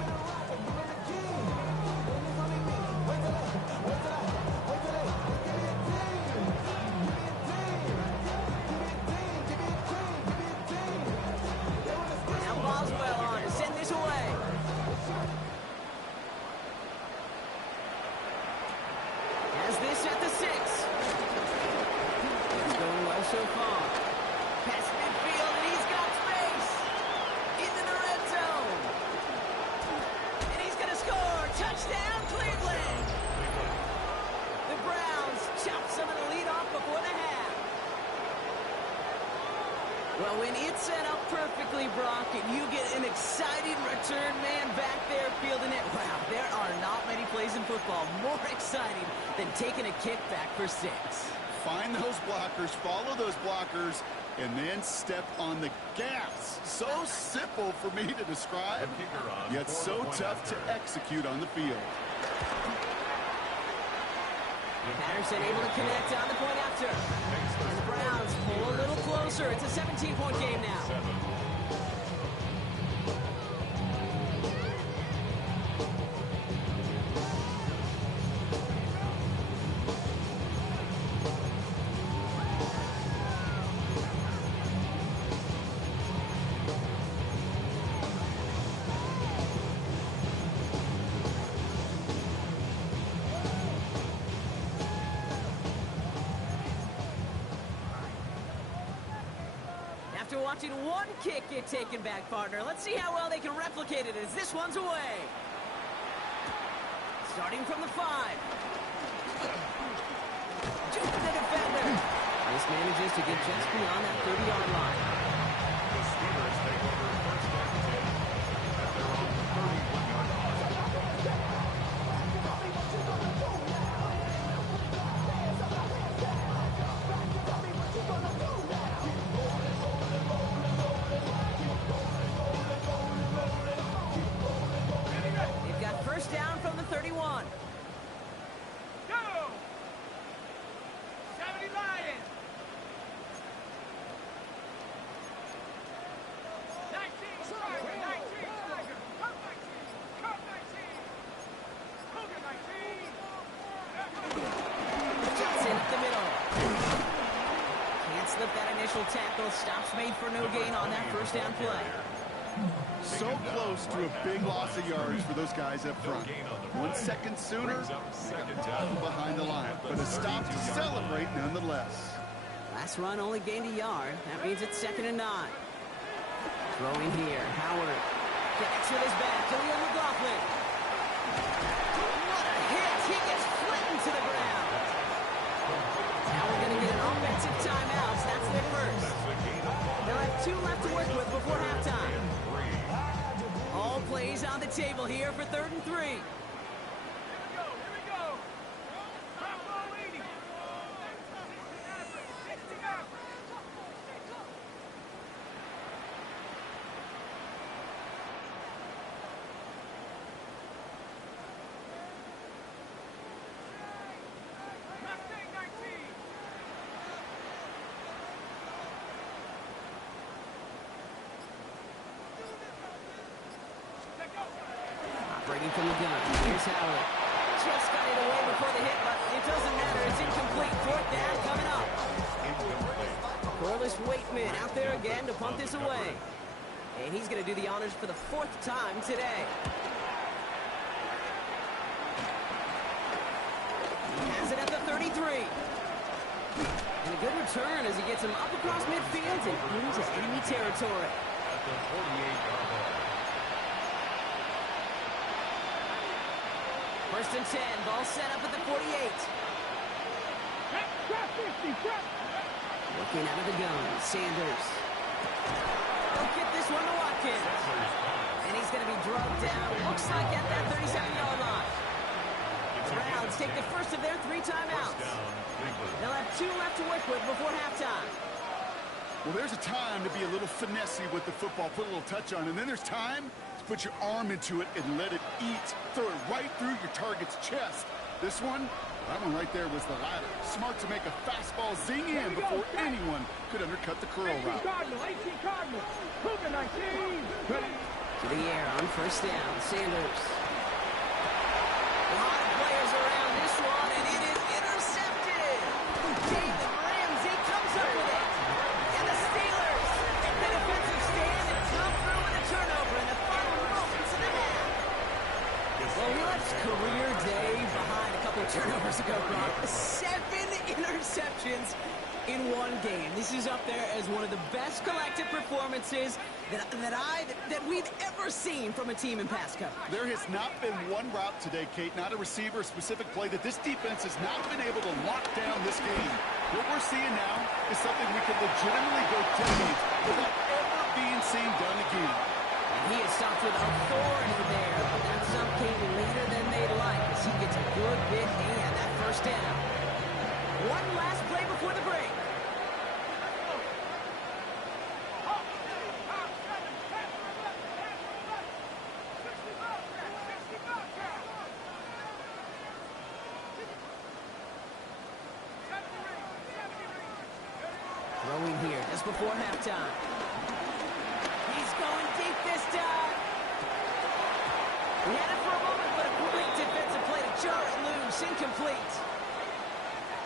So far. Past midfield, and he's got space. Into the red zone. And he's going to score. Touchdown, Cleveland. The Browns chop some of the lead off before the half. Well, when it's set up perfectly, Brock, and you get an exciting return man back there fielding it, wow, there are not many plays in football more exciting than taking a kick back for 6. Find those blockers, follow those blockers, and then step on the gas. So simple for me to describe, yet so tough to execute on the field. Patterson able to connect on the point after. And the Browns pull a little closer. It's a 17-point game now. After watching one kick get taken back, partner, let's see how well they can replicate it as this one's away. Starting from the 5. To the defender. This manages to get just beyond that 30-yard line. The Steelers take over first and 10 at their own 31-yard line. They've got first down from the 31. Go! 70 Lions! 19 Striker, 19 Striker, Cup 19, Cup 19, Hogan 19. Johnson up the middle. Can't slip that initial tackle. Stops made for no gain on that first down play. So close to a big loss of yards for those guys up front. 1 second sooner, behind the line, but a stop to celebrate nonetheless. Last run only gained a yard. That means it's 2nd and 9. Throwing here, Howard connects with his back. Khalil McLaughlin. What a hit! He gets flattened to the ground. Now we're going to get an offensive timeout. So that's their first. They'll have 2 left to work with before halftime. All plays on the table here for 3rd and 3. Here we go. Bravo 80. 60 yards. Mustang 19. Let go. Operating from the gun. Here's Howard. Just got it away before the hit, but it doesn't matter. It's incomplete. 4th down coming up. Corliss Waitman out there again to punt this away. And he's going to do the honors for the 4th time today. He has it at the 33. And a good return as he gets him up across midfield and into enemy territory. At the 48-yard line. First and 10. Ball set up at the 48. Looking out of the gun. Sanders. They'll get this one to Watkins. And he's going to be drugged down. Looks like at that 37-yard line. The Browns take the first of their 3 timeouts. They'll have 2 left to work with before halftime. Well, there's a time to be a little finessey with the football, put a little touch on, and then there's time to put your arm into it and let it eat. Throw it right through your target's chest. This one, that one right there was the latter. Smart to make a fastball zing in before anyone could undercut the curl route. Cardinal. Cougar 19. To the air on first down. Sanders. A lot of players around this one, and it is intercepted. David Ramsey comes up with it. And the Steelers take the defensive stand and come through with a turnover in the final moments of the half. Well, he left his career day behind a couple of turnovers ago, Brock. 7 interceptions in one game. This is up there as one of the best collective performances that we've ever seen from a team in pass coverage. There has not been one route today, Kate, not a receiver, specific play, that this defense has not been able to lock down this game. What we're seeing now is something we could legitimately go decades without ever being seen done again. And he is stopped with authority there, but that stop came later than they'd like as he gets a good bit in that first down. One last play before the break. Throwing here just before halftime. He's going deep this time. We had it for a moment, but a great defensive play to jar it loose. Incomplete.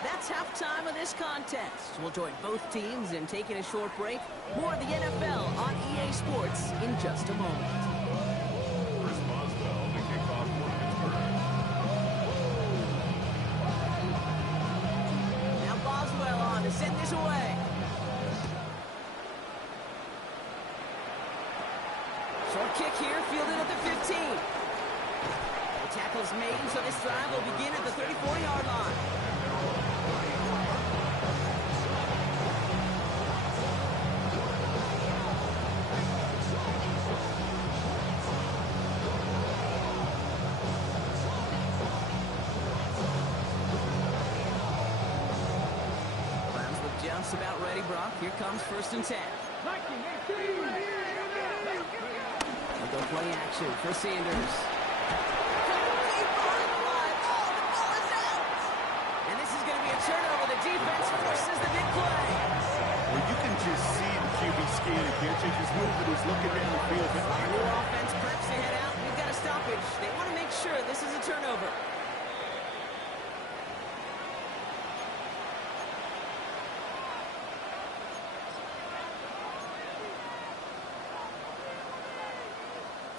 That's halftime of this contest. We'll join both teams in taking a short break. More of the NFL on EA Sports in just a moment. Chris Boswell to kick off for Pittsburgh. Now Boswell on to send this away. Short kick here, fielded at the 15. The tackle is made, so this drive will begin at the 34-yard line. Browns look just about ready, Brock. Here comes first and 10. They'll go play action for Sanders. And this is going to be a turnover. The defense forces the big play. Well, you can just see the QB scanning. Can't you? He's moving. He's looking down the field. Our new offense preps to head out. We've got a stoppage. They want to make sure this is a turnover.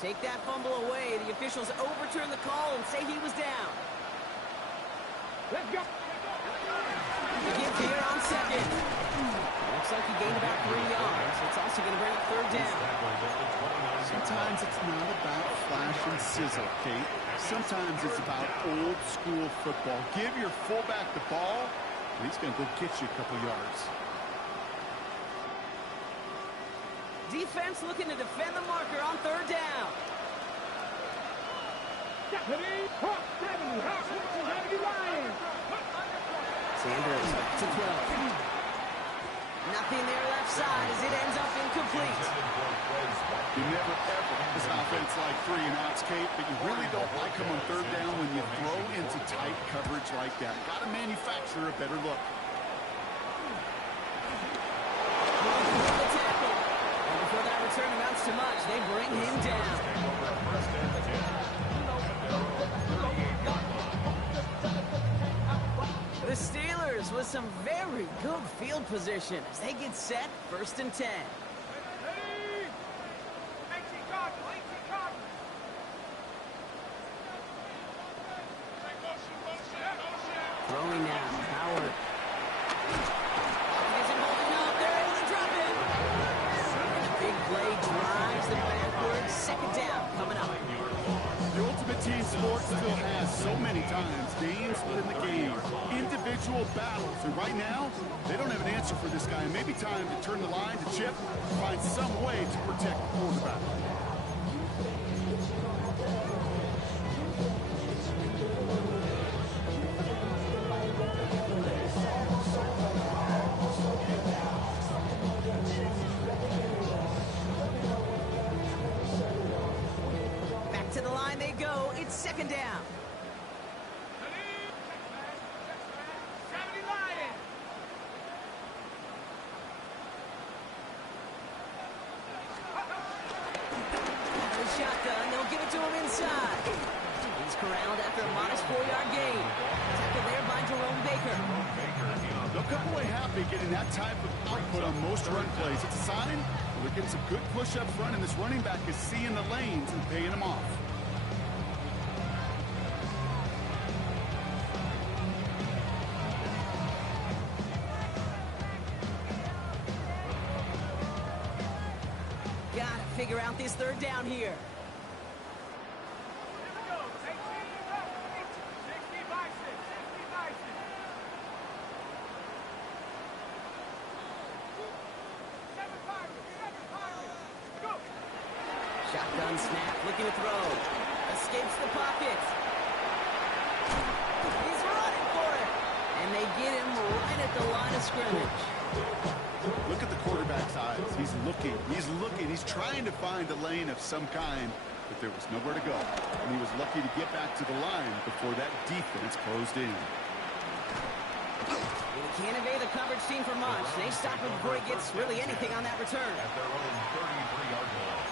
Take that fumble away. The officials overturn the call and say he was down. Let's go. Begins here on second. Looks like he gained about 3 yards. It's also going to bring up third down. Sometimes it's not about flash and sizzle, Kate. Sometimes it's about old school football. Give your fullback the ball, and he's going to go get you a couple yards. Defense looking to defend the marker on third down. Sanders to 12. Nothing there left side as it ends up incomplete. You never ever this offense like 3 and outs, Kate, but you really don't like them on third down when you throw into tight coverage like that. Got to manufacture a better look. The tackle. And before that return amounts to much, they bring him down. The Steelers with some very good field position as they get set, first and 10. Throwing now, Howard. Isn't holding up, they're able to drop it. The big play drives them backwards. Second down coming up. The ultimate team in sports still has so many times games within the game, individual battles, and right now, they don't have an answer for this guy. It may be time to turn the line to Chip, find some way to protect the quarterback. Back to the line they go. It's second down. 70 Lions. The shotgun, they'll give it to him inside. He's corralled after a modest 4-yard gain. Tackled there by Jerome Baker. They'll come away happy getting that type of output on most run plays. It's a sign they're getting some good push up front, and this running back is seeing the lanes and paying them off. Gotta figure out this third down here. Here we go. 18 up. 60 Bison. 60 Bison. 7 Pirates. 7 Pirates. Go. Shotgun snap, looking to throw. Escapes the pocket. He's running for it. And they get him right at the line of scrimmage. Look at the quarterback's eyes. He's looking. He's trying to find a lane of some kind, but there was nowhere to go. And he was lucky to get back to the line before that defense closed in. He can't evade the coverage team for much. They stop him before he gets really anything on that return. At their own 33-yard line.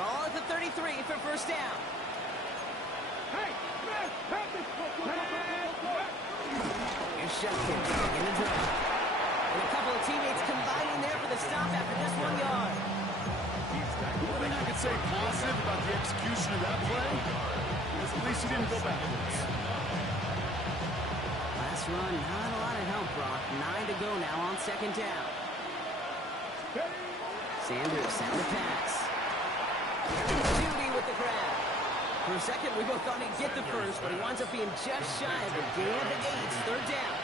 Ball at the 33 for first down. Hey, man. Help this football. Here's Shepkin in the drive. And a couple of teammates combining there for the stop after just 1 yard. One thing I could say positive about the execution of that play is at least he didn't go backwards. Last run, not a lot of help, Brock. 9 to go now on second down. Sanders sent the pass. Judy with the grab. For a second, we both thought he'd get the first, but he winds up being just shy of the gain of 8. Third down.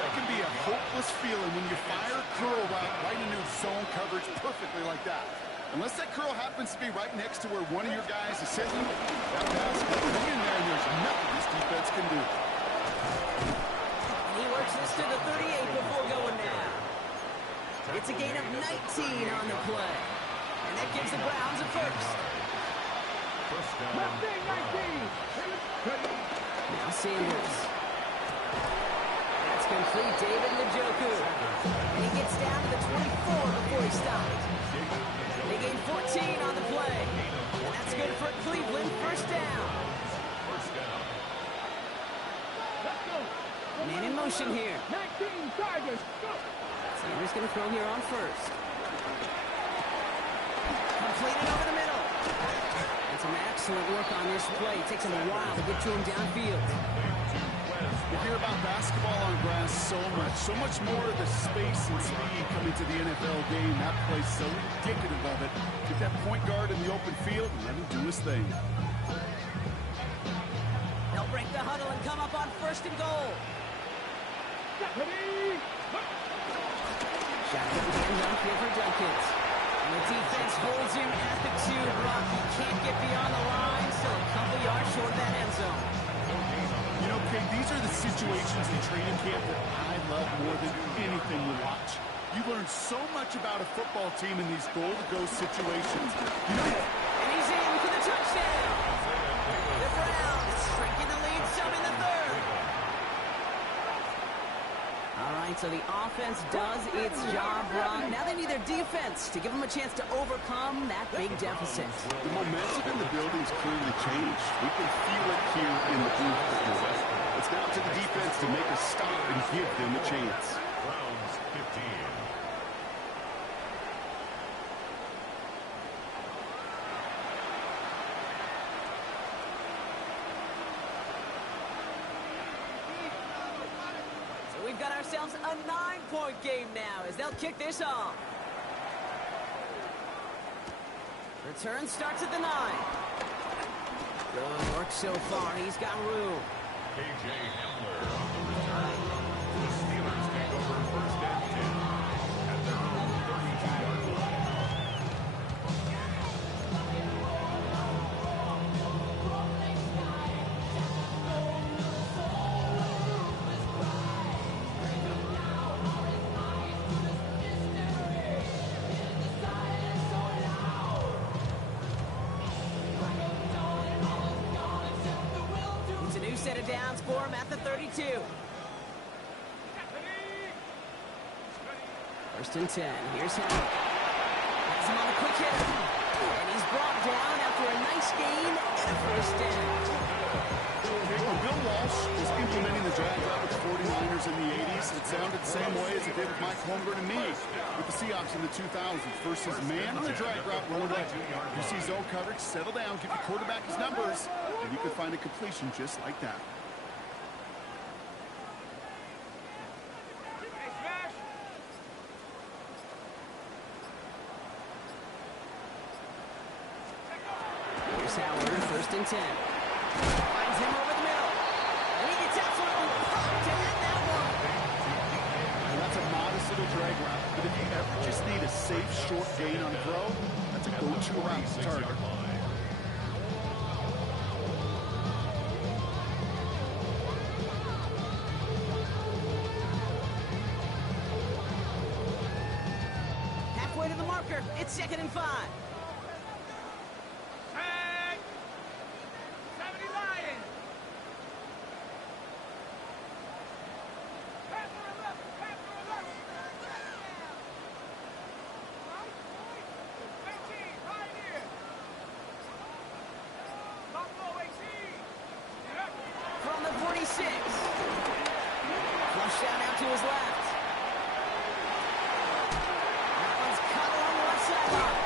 That can be a hopeless feeling when you fire a curl route right into zone coverage perfectly like that. Unless that curl happens to be right next to where one of your guys is sitting, that pass will be in there, and there's nothing this defense can do. He works this to the 38 before going down. It's a gain of 19 on the play. And that gives the Browns a first. First down. Left thing, 19. Now Sanders. That's complete, David Njoku. And he gets down to the 24 before he stopped. They gain 14 on the play. And that's good for Cleveland. First down. First down. Let's go. Man in motion here. 19 Tigers. Go. Sanders going to throw here on first. Completed over the middle. And some excellent work on this play. It takes him a while to get to him downfield. You hear about basketball on grass so much more of the space and speed coming to the NFL game. That play's so indicative of it. Get that point guard in the open field and let him do his thing. They'll break the huddle and come up on first and goal. Shotgun hands off here for Dunkins. And the defense holds him at the 2. Brock, he can't get beyond the line. Still a couple yards short of that end zone. You know, Kate, these are the situations in training camp that I love more than anything to watch. You learn so much about a football team in these goal-to-go situations. You know, And he's in for the touchdown. The Browns shrinking the lead some in the third. All right, so the offense does its job, Brock. Now they need their defense to give them a chance to overcome that big deficit. the momentum in the building's clearly changed. We can feel it here in the booth. It's now to the defense to make a stop and give them a chance. Browns 15. So we've got ourselves a 9-point game now as they'll kick this off. Return starts at the 9. Good work so far. He's got room. KJ Hamler on the return. The Steelers take over first and 10 at their own 32-yard line. It's a new set of downs for him at the 32. First and 10. Here's Hamler. Has him on a quick hitter. And he's brought down after a nice gain and a first down. When Bill Walsh was implementing the drag route with the 49ers in the 80s, it sounded the same way as it did with Mike Holmgren and me with the Seahawks in the 2000s. Versus man on the drag route, roll away. You see zone coverage, settle down, give your quarterback his numbers, and you could find a completion just like that. Here's Howard, first and 10. Finds him over the middle. And he gets absolutely pumped to end that one. And that's a modest little drag route. But if you ever just need a safe, short gain on throw, that's a go-to route to target. Halfway to the marker. It's 2nd and 5. Tag! 70 Lions! Pass to the left! Pass to the left! 18, right here! Buffalo 18! From the 46. Flush down out to his left. That one's cut along the left sideline.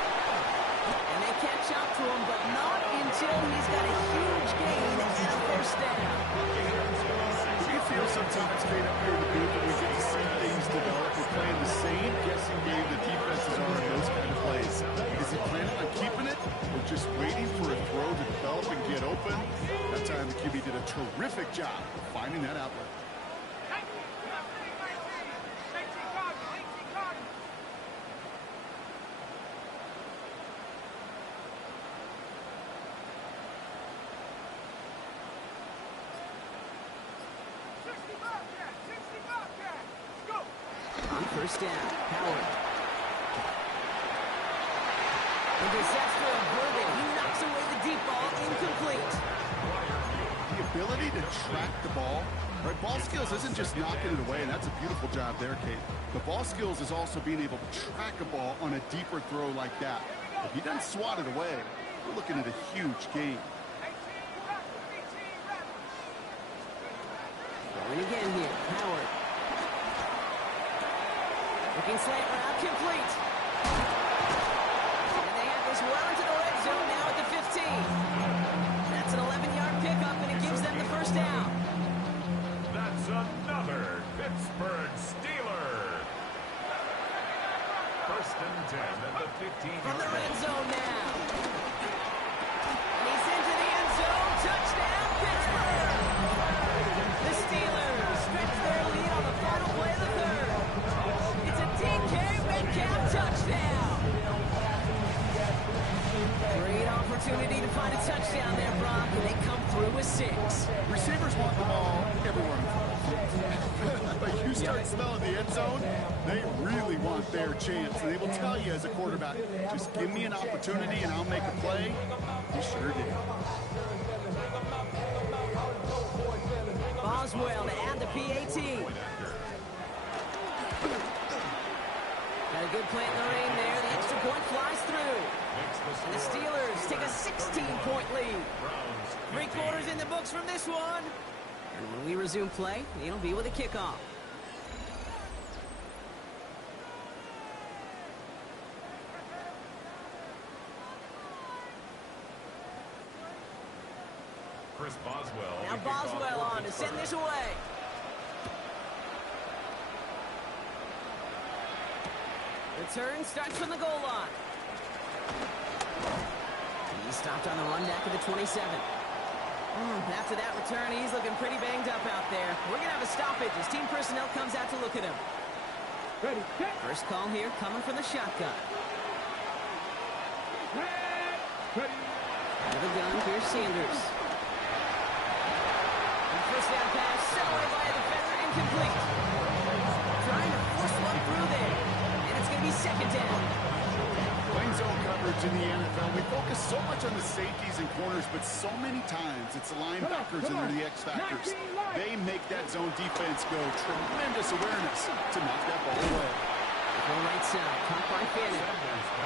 And they catch up to him, but not until he's got a huge gain and a first down. You feel sometimes, Kate, up here in the booth that we get to see things develop. We're playing the same guessing game the defenses are in those kind of plays. Is he planning on keeping it or just waiting for a throw to develop and get open? That time the QB did a terrific job of finding that outlet. 18 Cardinals! On first down, Howard. Intercepts for a Burden. He knocks away the deep ball, incomplete. The ability to track the ball, right? Ball skills isn't just knocking it away, and that's a beautiful job there, Kate. The ball skills is also being able to track a ball on a deeper throw like that. If he doesn't swat it away, we're looking at a huge gain. Going again here, Howard. Looking slant route, complete. And they have this well into the red zone now at the 15. That's an 11-yard pickup, and it gives them the first down. That's another Pittsburgh Steeler. First and 10 at the 15. From the red zone now. And he's into the end zone. Touchdown, Pittsburgh. The Steelers stretch their lead on the final play of the third. It's a DK Metcalf touchdown. Great opportunity to find a touchdown there, Brock, and they come through with 6. Receivers want the ball everywhere. But you start smelling the end zone, they really want their chance. And they will tell you as a quarterback, just give me an opportunity and I'll make a play. He sure did. Boswell to add the PAT. Got a good play in the rain there. The extra point flies through. And the Steelers take a 16-point lead. 3 quarters in the books from this one. And when we resume play, it'll be with a kickoff. Chris Boswell. Now Boswell on to send this away. Return starts from the goal line. stopped on the run back of the 27. After that return, he's looking pretty banged up out there. We're going to have a stoppage as team personnel comes out to look at him. Ready, set. First call here coming from the shotgun. Ready. Out of the gun, here's Sanders. And first down pass, set away by a defender, incomplete. Trying to force one through there. And it's going to be second down. Playing zone coverage in the NFL, we focus so much on the safeties and corners, but so many times it's the linebackers that are the X factors. They make that zone defense go. Tremendous awareness to knock that ball away. Go right side, caught by Fannin.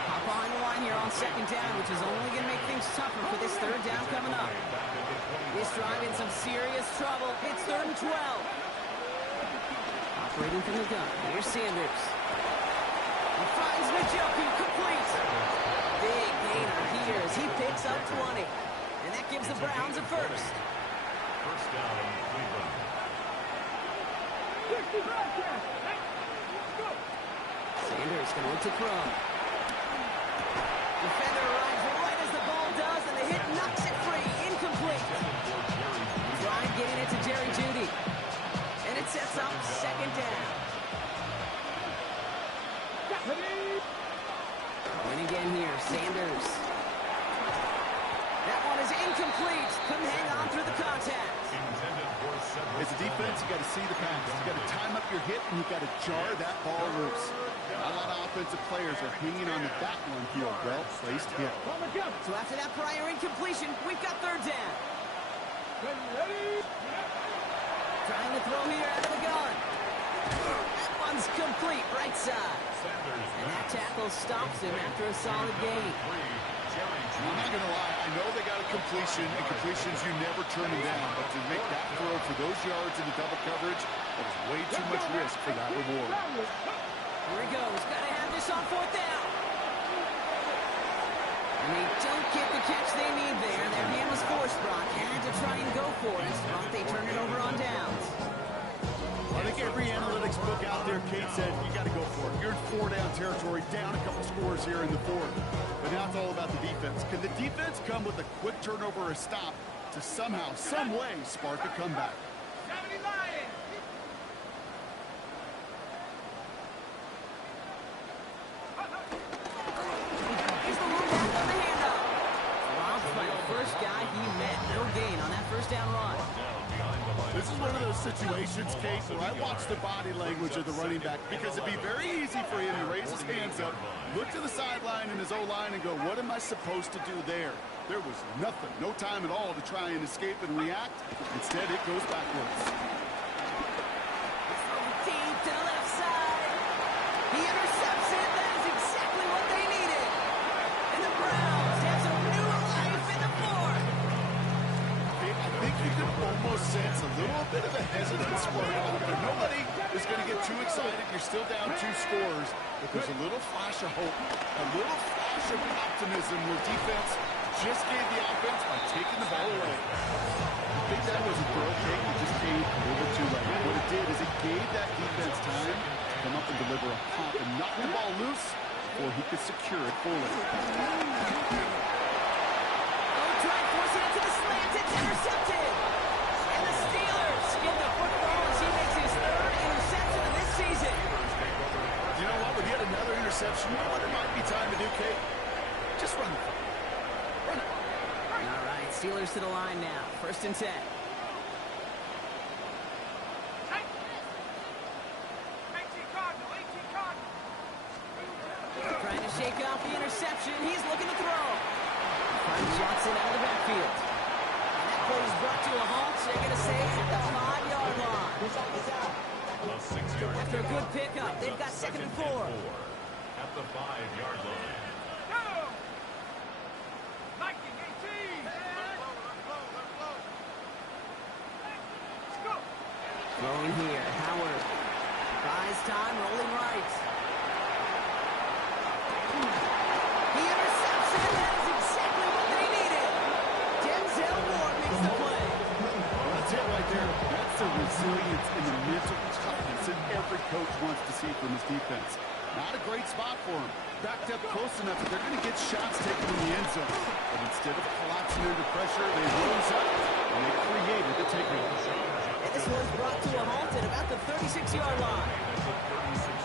Hop behind the line here on second down, which is only going to make things tougher for this third down coming up. This drive in some serious trouble. It's 3rd and 12. Operating from the gun, here's Sanders. He finds Njoku, complete. Big gainer here as he picks up 20. And that gives the Browns a first. First down, Cleveland. 60 broadcast. Hey, let's go. Sanders going to look to throw. Defender arrives right as the ball does, and the hit knocks it free. Incomplete. Drive getting it to Jerry Jeudy. And it sets up second down. Going again here, Sanders. That one is incomplete. Couldn't hang on through the contact. As a defense, you got to see the pass. You got to time up your hit, and you got to jar that ball loose. A lot of offensive players are hanging on to that one here. Well-placed hit. So after that prior incompletion, we've got third down. Ready. Trying to throw here out of the gun. That one's complete, right side. And that tackle stops him after a solid gain. I'm not going to lie. I know they got a completion, and completions you never turn them down. But to make that throw for those yards in the double coverage, that was way too much risk for that reward. Here he goes. Got to have this on 4th down. And they don't get the catch they need there. Their hand was forced, Brock. Had to try and go for it. But they turned it over on downs. I think every analytics book out there, Kate said, you got to go for it. You're in 4-down territory, down a couple scores here in the 4th. But now it's all about the defense. Can the defense come with a quick turnover or a stop to somehow, some way, spark a comeback? 70 Lions. Here's the one back on the handoff. Robbed by the first guy he met. No gain on that first down run. This is one of those situations, Kate, where I watch the body language of the running back because it'd be very easy for him to raise his hands up, look to the sideline in his O-line and go, what am I supposed to do there? There was nothing, no time at all to try and escape and react. Instead, it goes backwards. Deep to the left side. He intercepts it. That is exactly what they needed. And the Browns have some new life in the 4th. I think you can almost sense a little bit of a hesitance where nobody is going to get too excited. You're still down 2 scores, but there's a little flash of hope, a little flash of optimism where defense just gave the offense by taking the ball away. I think that was a throw, Kate, that just came a little too late. What it did is it gave that defense time to come up and deliver a pop and knock the ball loose before he could secure it fully. Try forcing it to the slant. It's intercepted. And the Steelers skip the football as he makes his 3rd interception of this season. You know what? When he had another interception, you know what it might be time to do, Kate? Just run the ball. Run it. All right, Steelers to the line now. 1st and 10. Trying to shake off the interception. He's looking to throw. Finds Johnson out of the backfield. And that play is brought to a halt. So they're going to say at the 5-yard line. After a good pickup, they've got 2nd and 4. At the 5-yard line. Throwing here, Howard. Buys time, rolling right. He intercepts it. That is exactly what they needed. Denzel Ward makes the play. Well, that's it right there. That's the resilience and the mental toughness that every coach wants to see from his defense. Not a great spot for him. Backed up close enough that they're going to get shots taken in the end zone. But instead of collapsing under pressure, they rose up and they created the takeaway. And this one's brought to a halt at about the 36-yard line.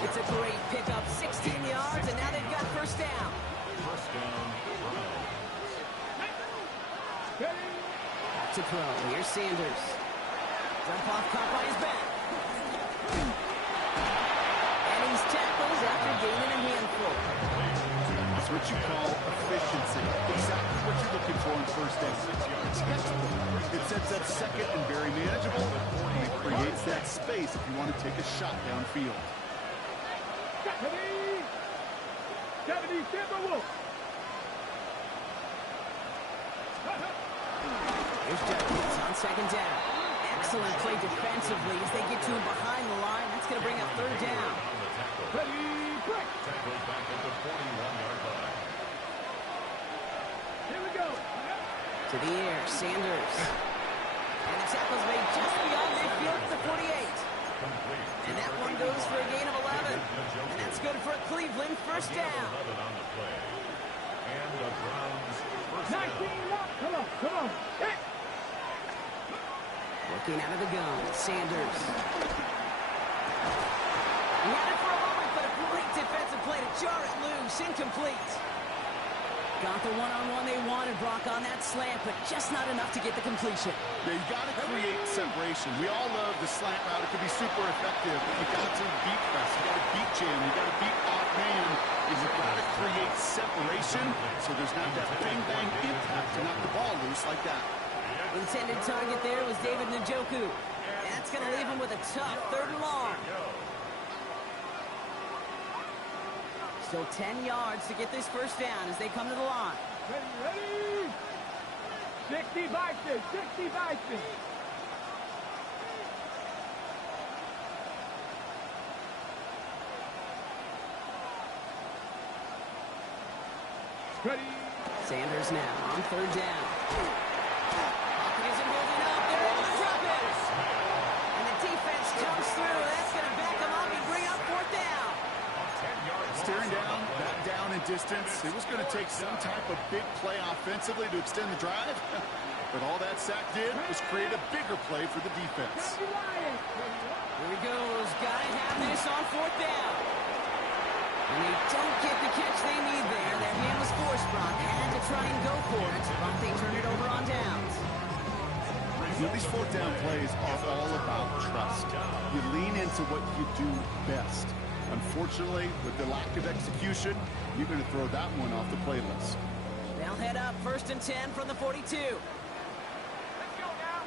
It's a great pickup, 16 yards, and now they've got first down. First down, Browns. Back to throw. Here's Sanders. Jump off, caught by his back. And he's tackled after gaining a handful. That's what you call efficiency. Exactly what you're looking for in first down. It sets up second and very manageable, and it creates that space if you want to take a shot downfield. 70 Timberwolves. Here's Judkins on second down. Excellent play defensively as they get to him behind the line. That's going to bring up third down. Ready, break. Tackle back at the 41-yard line. Here we go. To the air, Sanders. And the tackle's made just beyond midfield at the 48. And that one goes for a gain of 11. And that's good for Cleveland. First down. 11 on the play. And the Browns first 19 down. up. Come on, come on. Hit. Looking out of the gun, Sanders. He had it for a moment, but a great defensive play to jar it loose. Incomplete. Got the one-on-one they wanted, Brock, on that slant, but just not enough to get the completion. Yeah, you got to create separation. We all love the slant route. It can be super effective, but you got to beat press. You got to beat jam. You got to beat off man. And you got to create separation so there's not that bang-bang impact to knock the ball loose like that. Intended target there was David Njoku. That's going to leave him with a tough third and long. So 10 yards to get this first down as they come to the line. Ready, ready. 60 Bison, 60 Bison. Ready. Sanders now on third down. Pocket isn't holding up. They're able to drop it. And the defense comes through. That's going to back them up and bring up fourth down. Staring down, that down in distance. It was going to take some type of big play offensively to extend the drive. But all that sack did was create a bigger play for the defense. Here he goes. Got to have this on fourth down. And they don't get the catch they need there. Their hand was forced, Brock. Had to try and go for it. But they turn it over on downs. You know, these fourth down plays are all about trust. You lean into what you do best. Unfortunately, with the lack of execution, you're going to throw that one off the playlist. They'll head up 1st and 10 from the 42. Let's go now.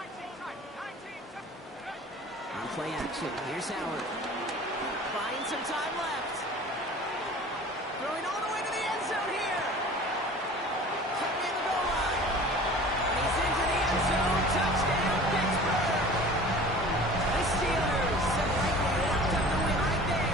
19 tight, 19 On play action, here's Howard. Buying some time left. Throwing all the way to the end zone here. Cutting in the goal line. And he's into the end zone. Touchdown, Pittsburgh. The Steelers have likely locked up the win right there.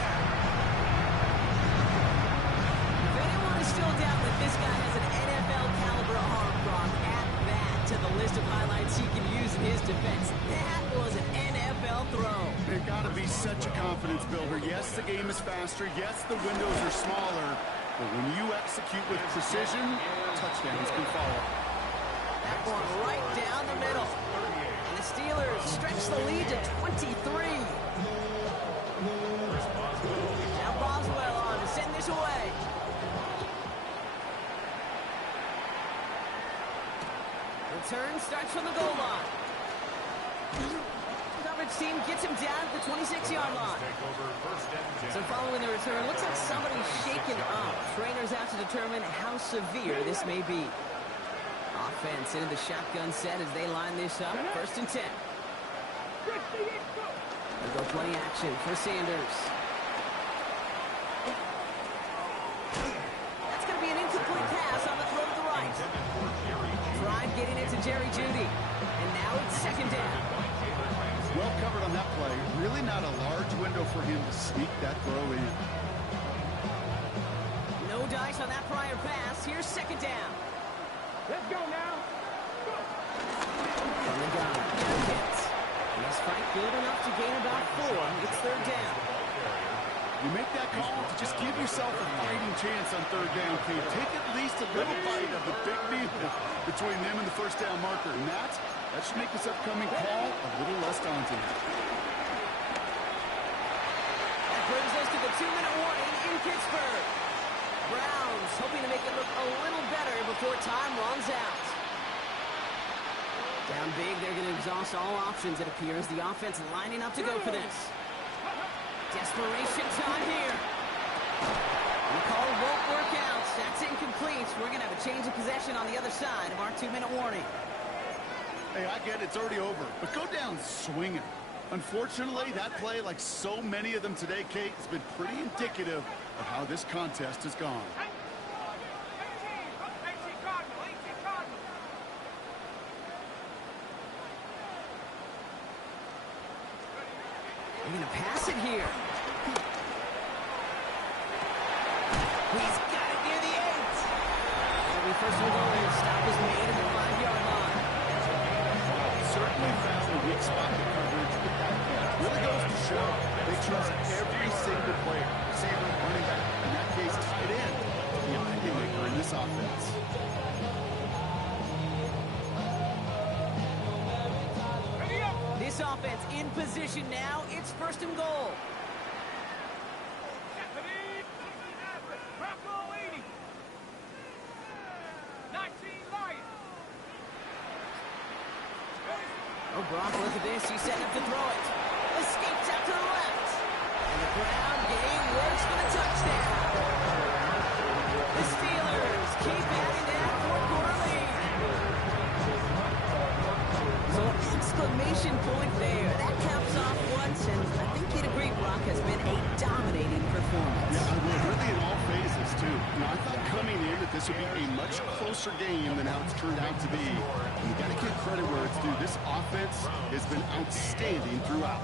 If anyone is still down that this guy has an NFL caliber arm, Brock, add that to the list of highlights he can use in his defense. That was an NFL throw. It got to be such a confidence builder. Yes, the game is faster. Yes, the windows are smaller. But when you execute with precision, touchdowns can follow. That one right down the middle. And the Steelers stretch the lead to 23. Now Boswell on to send this away. Return starts from the goal line. Coverage team gets him down at the 26-yard line. So following the return, looks like somebody's shaken up. Trainers have to determine how severe this may be. Offense into the shotgun set as they line this up. 1st and 10. They'll go play action for Sanders. That's going to be an incomplete pass on the throw to the right. Tried getting it to Jerry Jeudy. And now it's 2nd down. Well covered on that play. Really not a large window for him to sneak that throw in. No dice on that prior pass. Here's 2nd down. Let's go now. Go. From the gun, Judkins. And his fight good enough to gain about 4. It's 3rd down. You make that call to just give yourself a fighting chance on third down, Kate. Take at least a little bite of the big meal between them and the first down marker. And that should make this upcoming call a little less daunting. That brings us to the 2-minute warning in Pittsburgh. Browns hoping to make it look a little better before time runs out. Down big, they're going to exhaust all options, it appears. The offense lining up to go for this. Desperation time here. The call won't work out. That's incomplete. We're going to have a change of possession on the other side of our 2-minute warning. Hey, I get it. It's already over. But go down swinging. Unfortunately, that play, like so many of them today, Kate, has been pretty indicative of how this contest has gone. They're going to pass it here. He's got it near the 8. Every first and goal. Stop is made at the 5-yard line. Certainly found the weak spot in coverage with that catch. Really goes to show they trust every single player, receiver, running back, in that case, tight end, to be a playmaker in this offense. This offense in position now. It's first and goal. Oh, Brock, look at this. He's setting up to throw it. Escapes out to the left. And the ground game works for the touchdown. The Steelers keep adding that fourth-quarter lead. So an exclamation point there. That caps off once, and I think you'd agree, Brock, has been a dominating performance. Yeah, I would. Really in all phases, too. You know, I thought coming in that this would be a much closer game than how it's turned out to be. And you got to give credit where it's due. This offense has been outstanding throughout.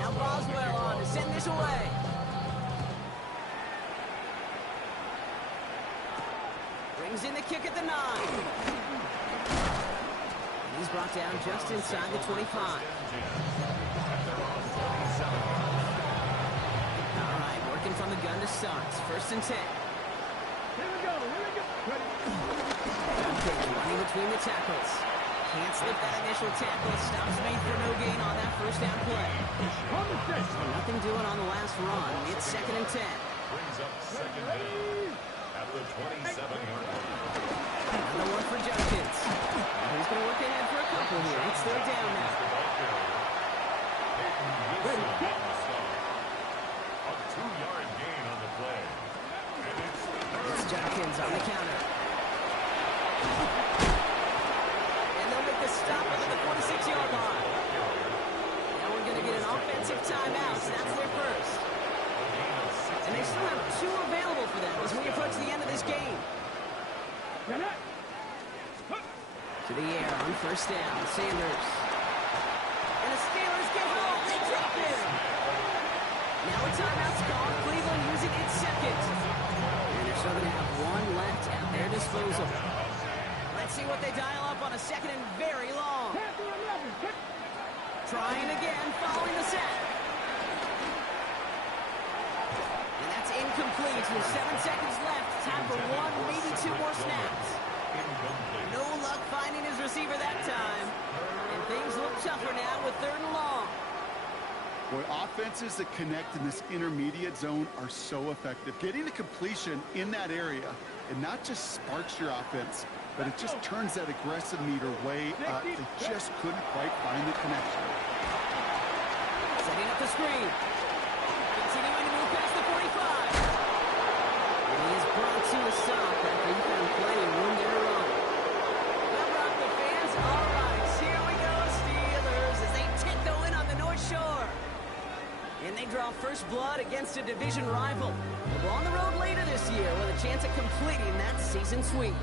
Now Boswell on to send this away. Brings in the kick at the 9. And he's brought down just inside the 25. All right, working from the gun to start. First and 10. Here we go. Running between the tackles. Can't slip that initial tackle. Stops made for no gain on that first down play. Nothing doing on the last run. It's second and 10. Brings up second down at the 27-yard line. Another one for Junkins. He's going to work ahead for a couple here. It's third down now. A 2-yard gain on the play. And It's Junkins on the counter. And they'll make the stop under the 46-yard line. Now we're going to get an offensive timeout. So that's their first. And they still have 2 available for them as we approach the end of this game. To the air on first down. Sanders. And the Steelers get home. They drop him. Now a timeout's called. Cleveland using its second. And they're still going to have 1 left at their disposal. Let's see what they dial up on a second and very long. Trying again following the sack. And that's incomplete with 7 seconds left. Time for 1, maybe 2 more snaps. No luck finding his receiver that time. And things look tougher now with 3rd and long. Boy, offenses that connect in this intermediate zone are so effective. Getting the completion in that area, it not just sparks your offense, but it just turns that aggressive meter way up. They just couldn't quite find the connection. Setting up the screen. Continuing to move past the 45. And he is brought to a stop after he found plenty of room there to run. Well, Brock, the fans, all right. Here we go, Steelers, as they take the win on the North Shore. And they draw first blood against a division rival. We're on the road later this year with a chance at completing that season sweep.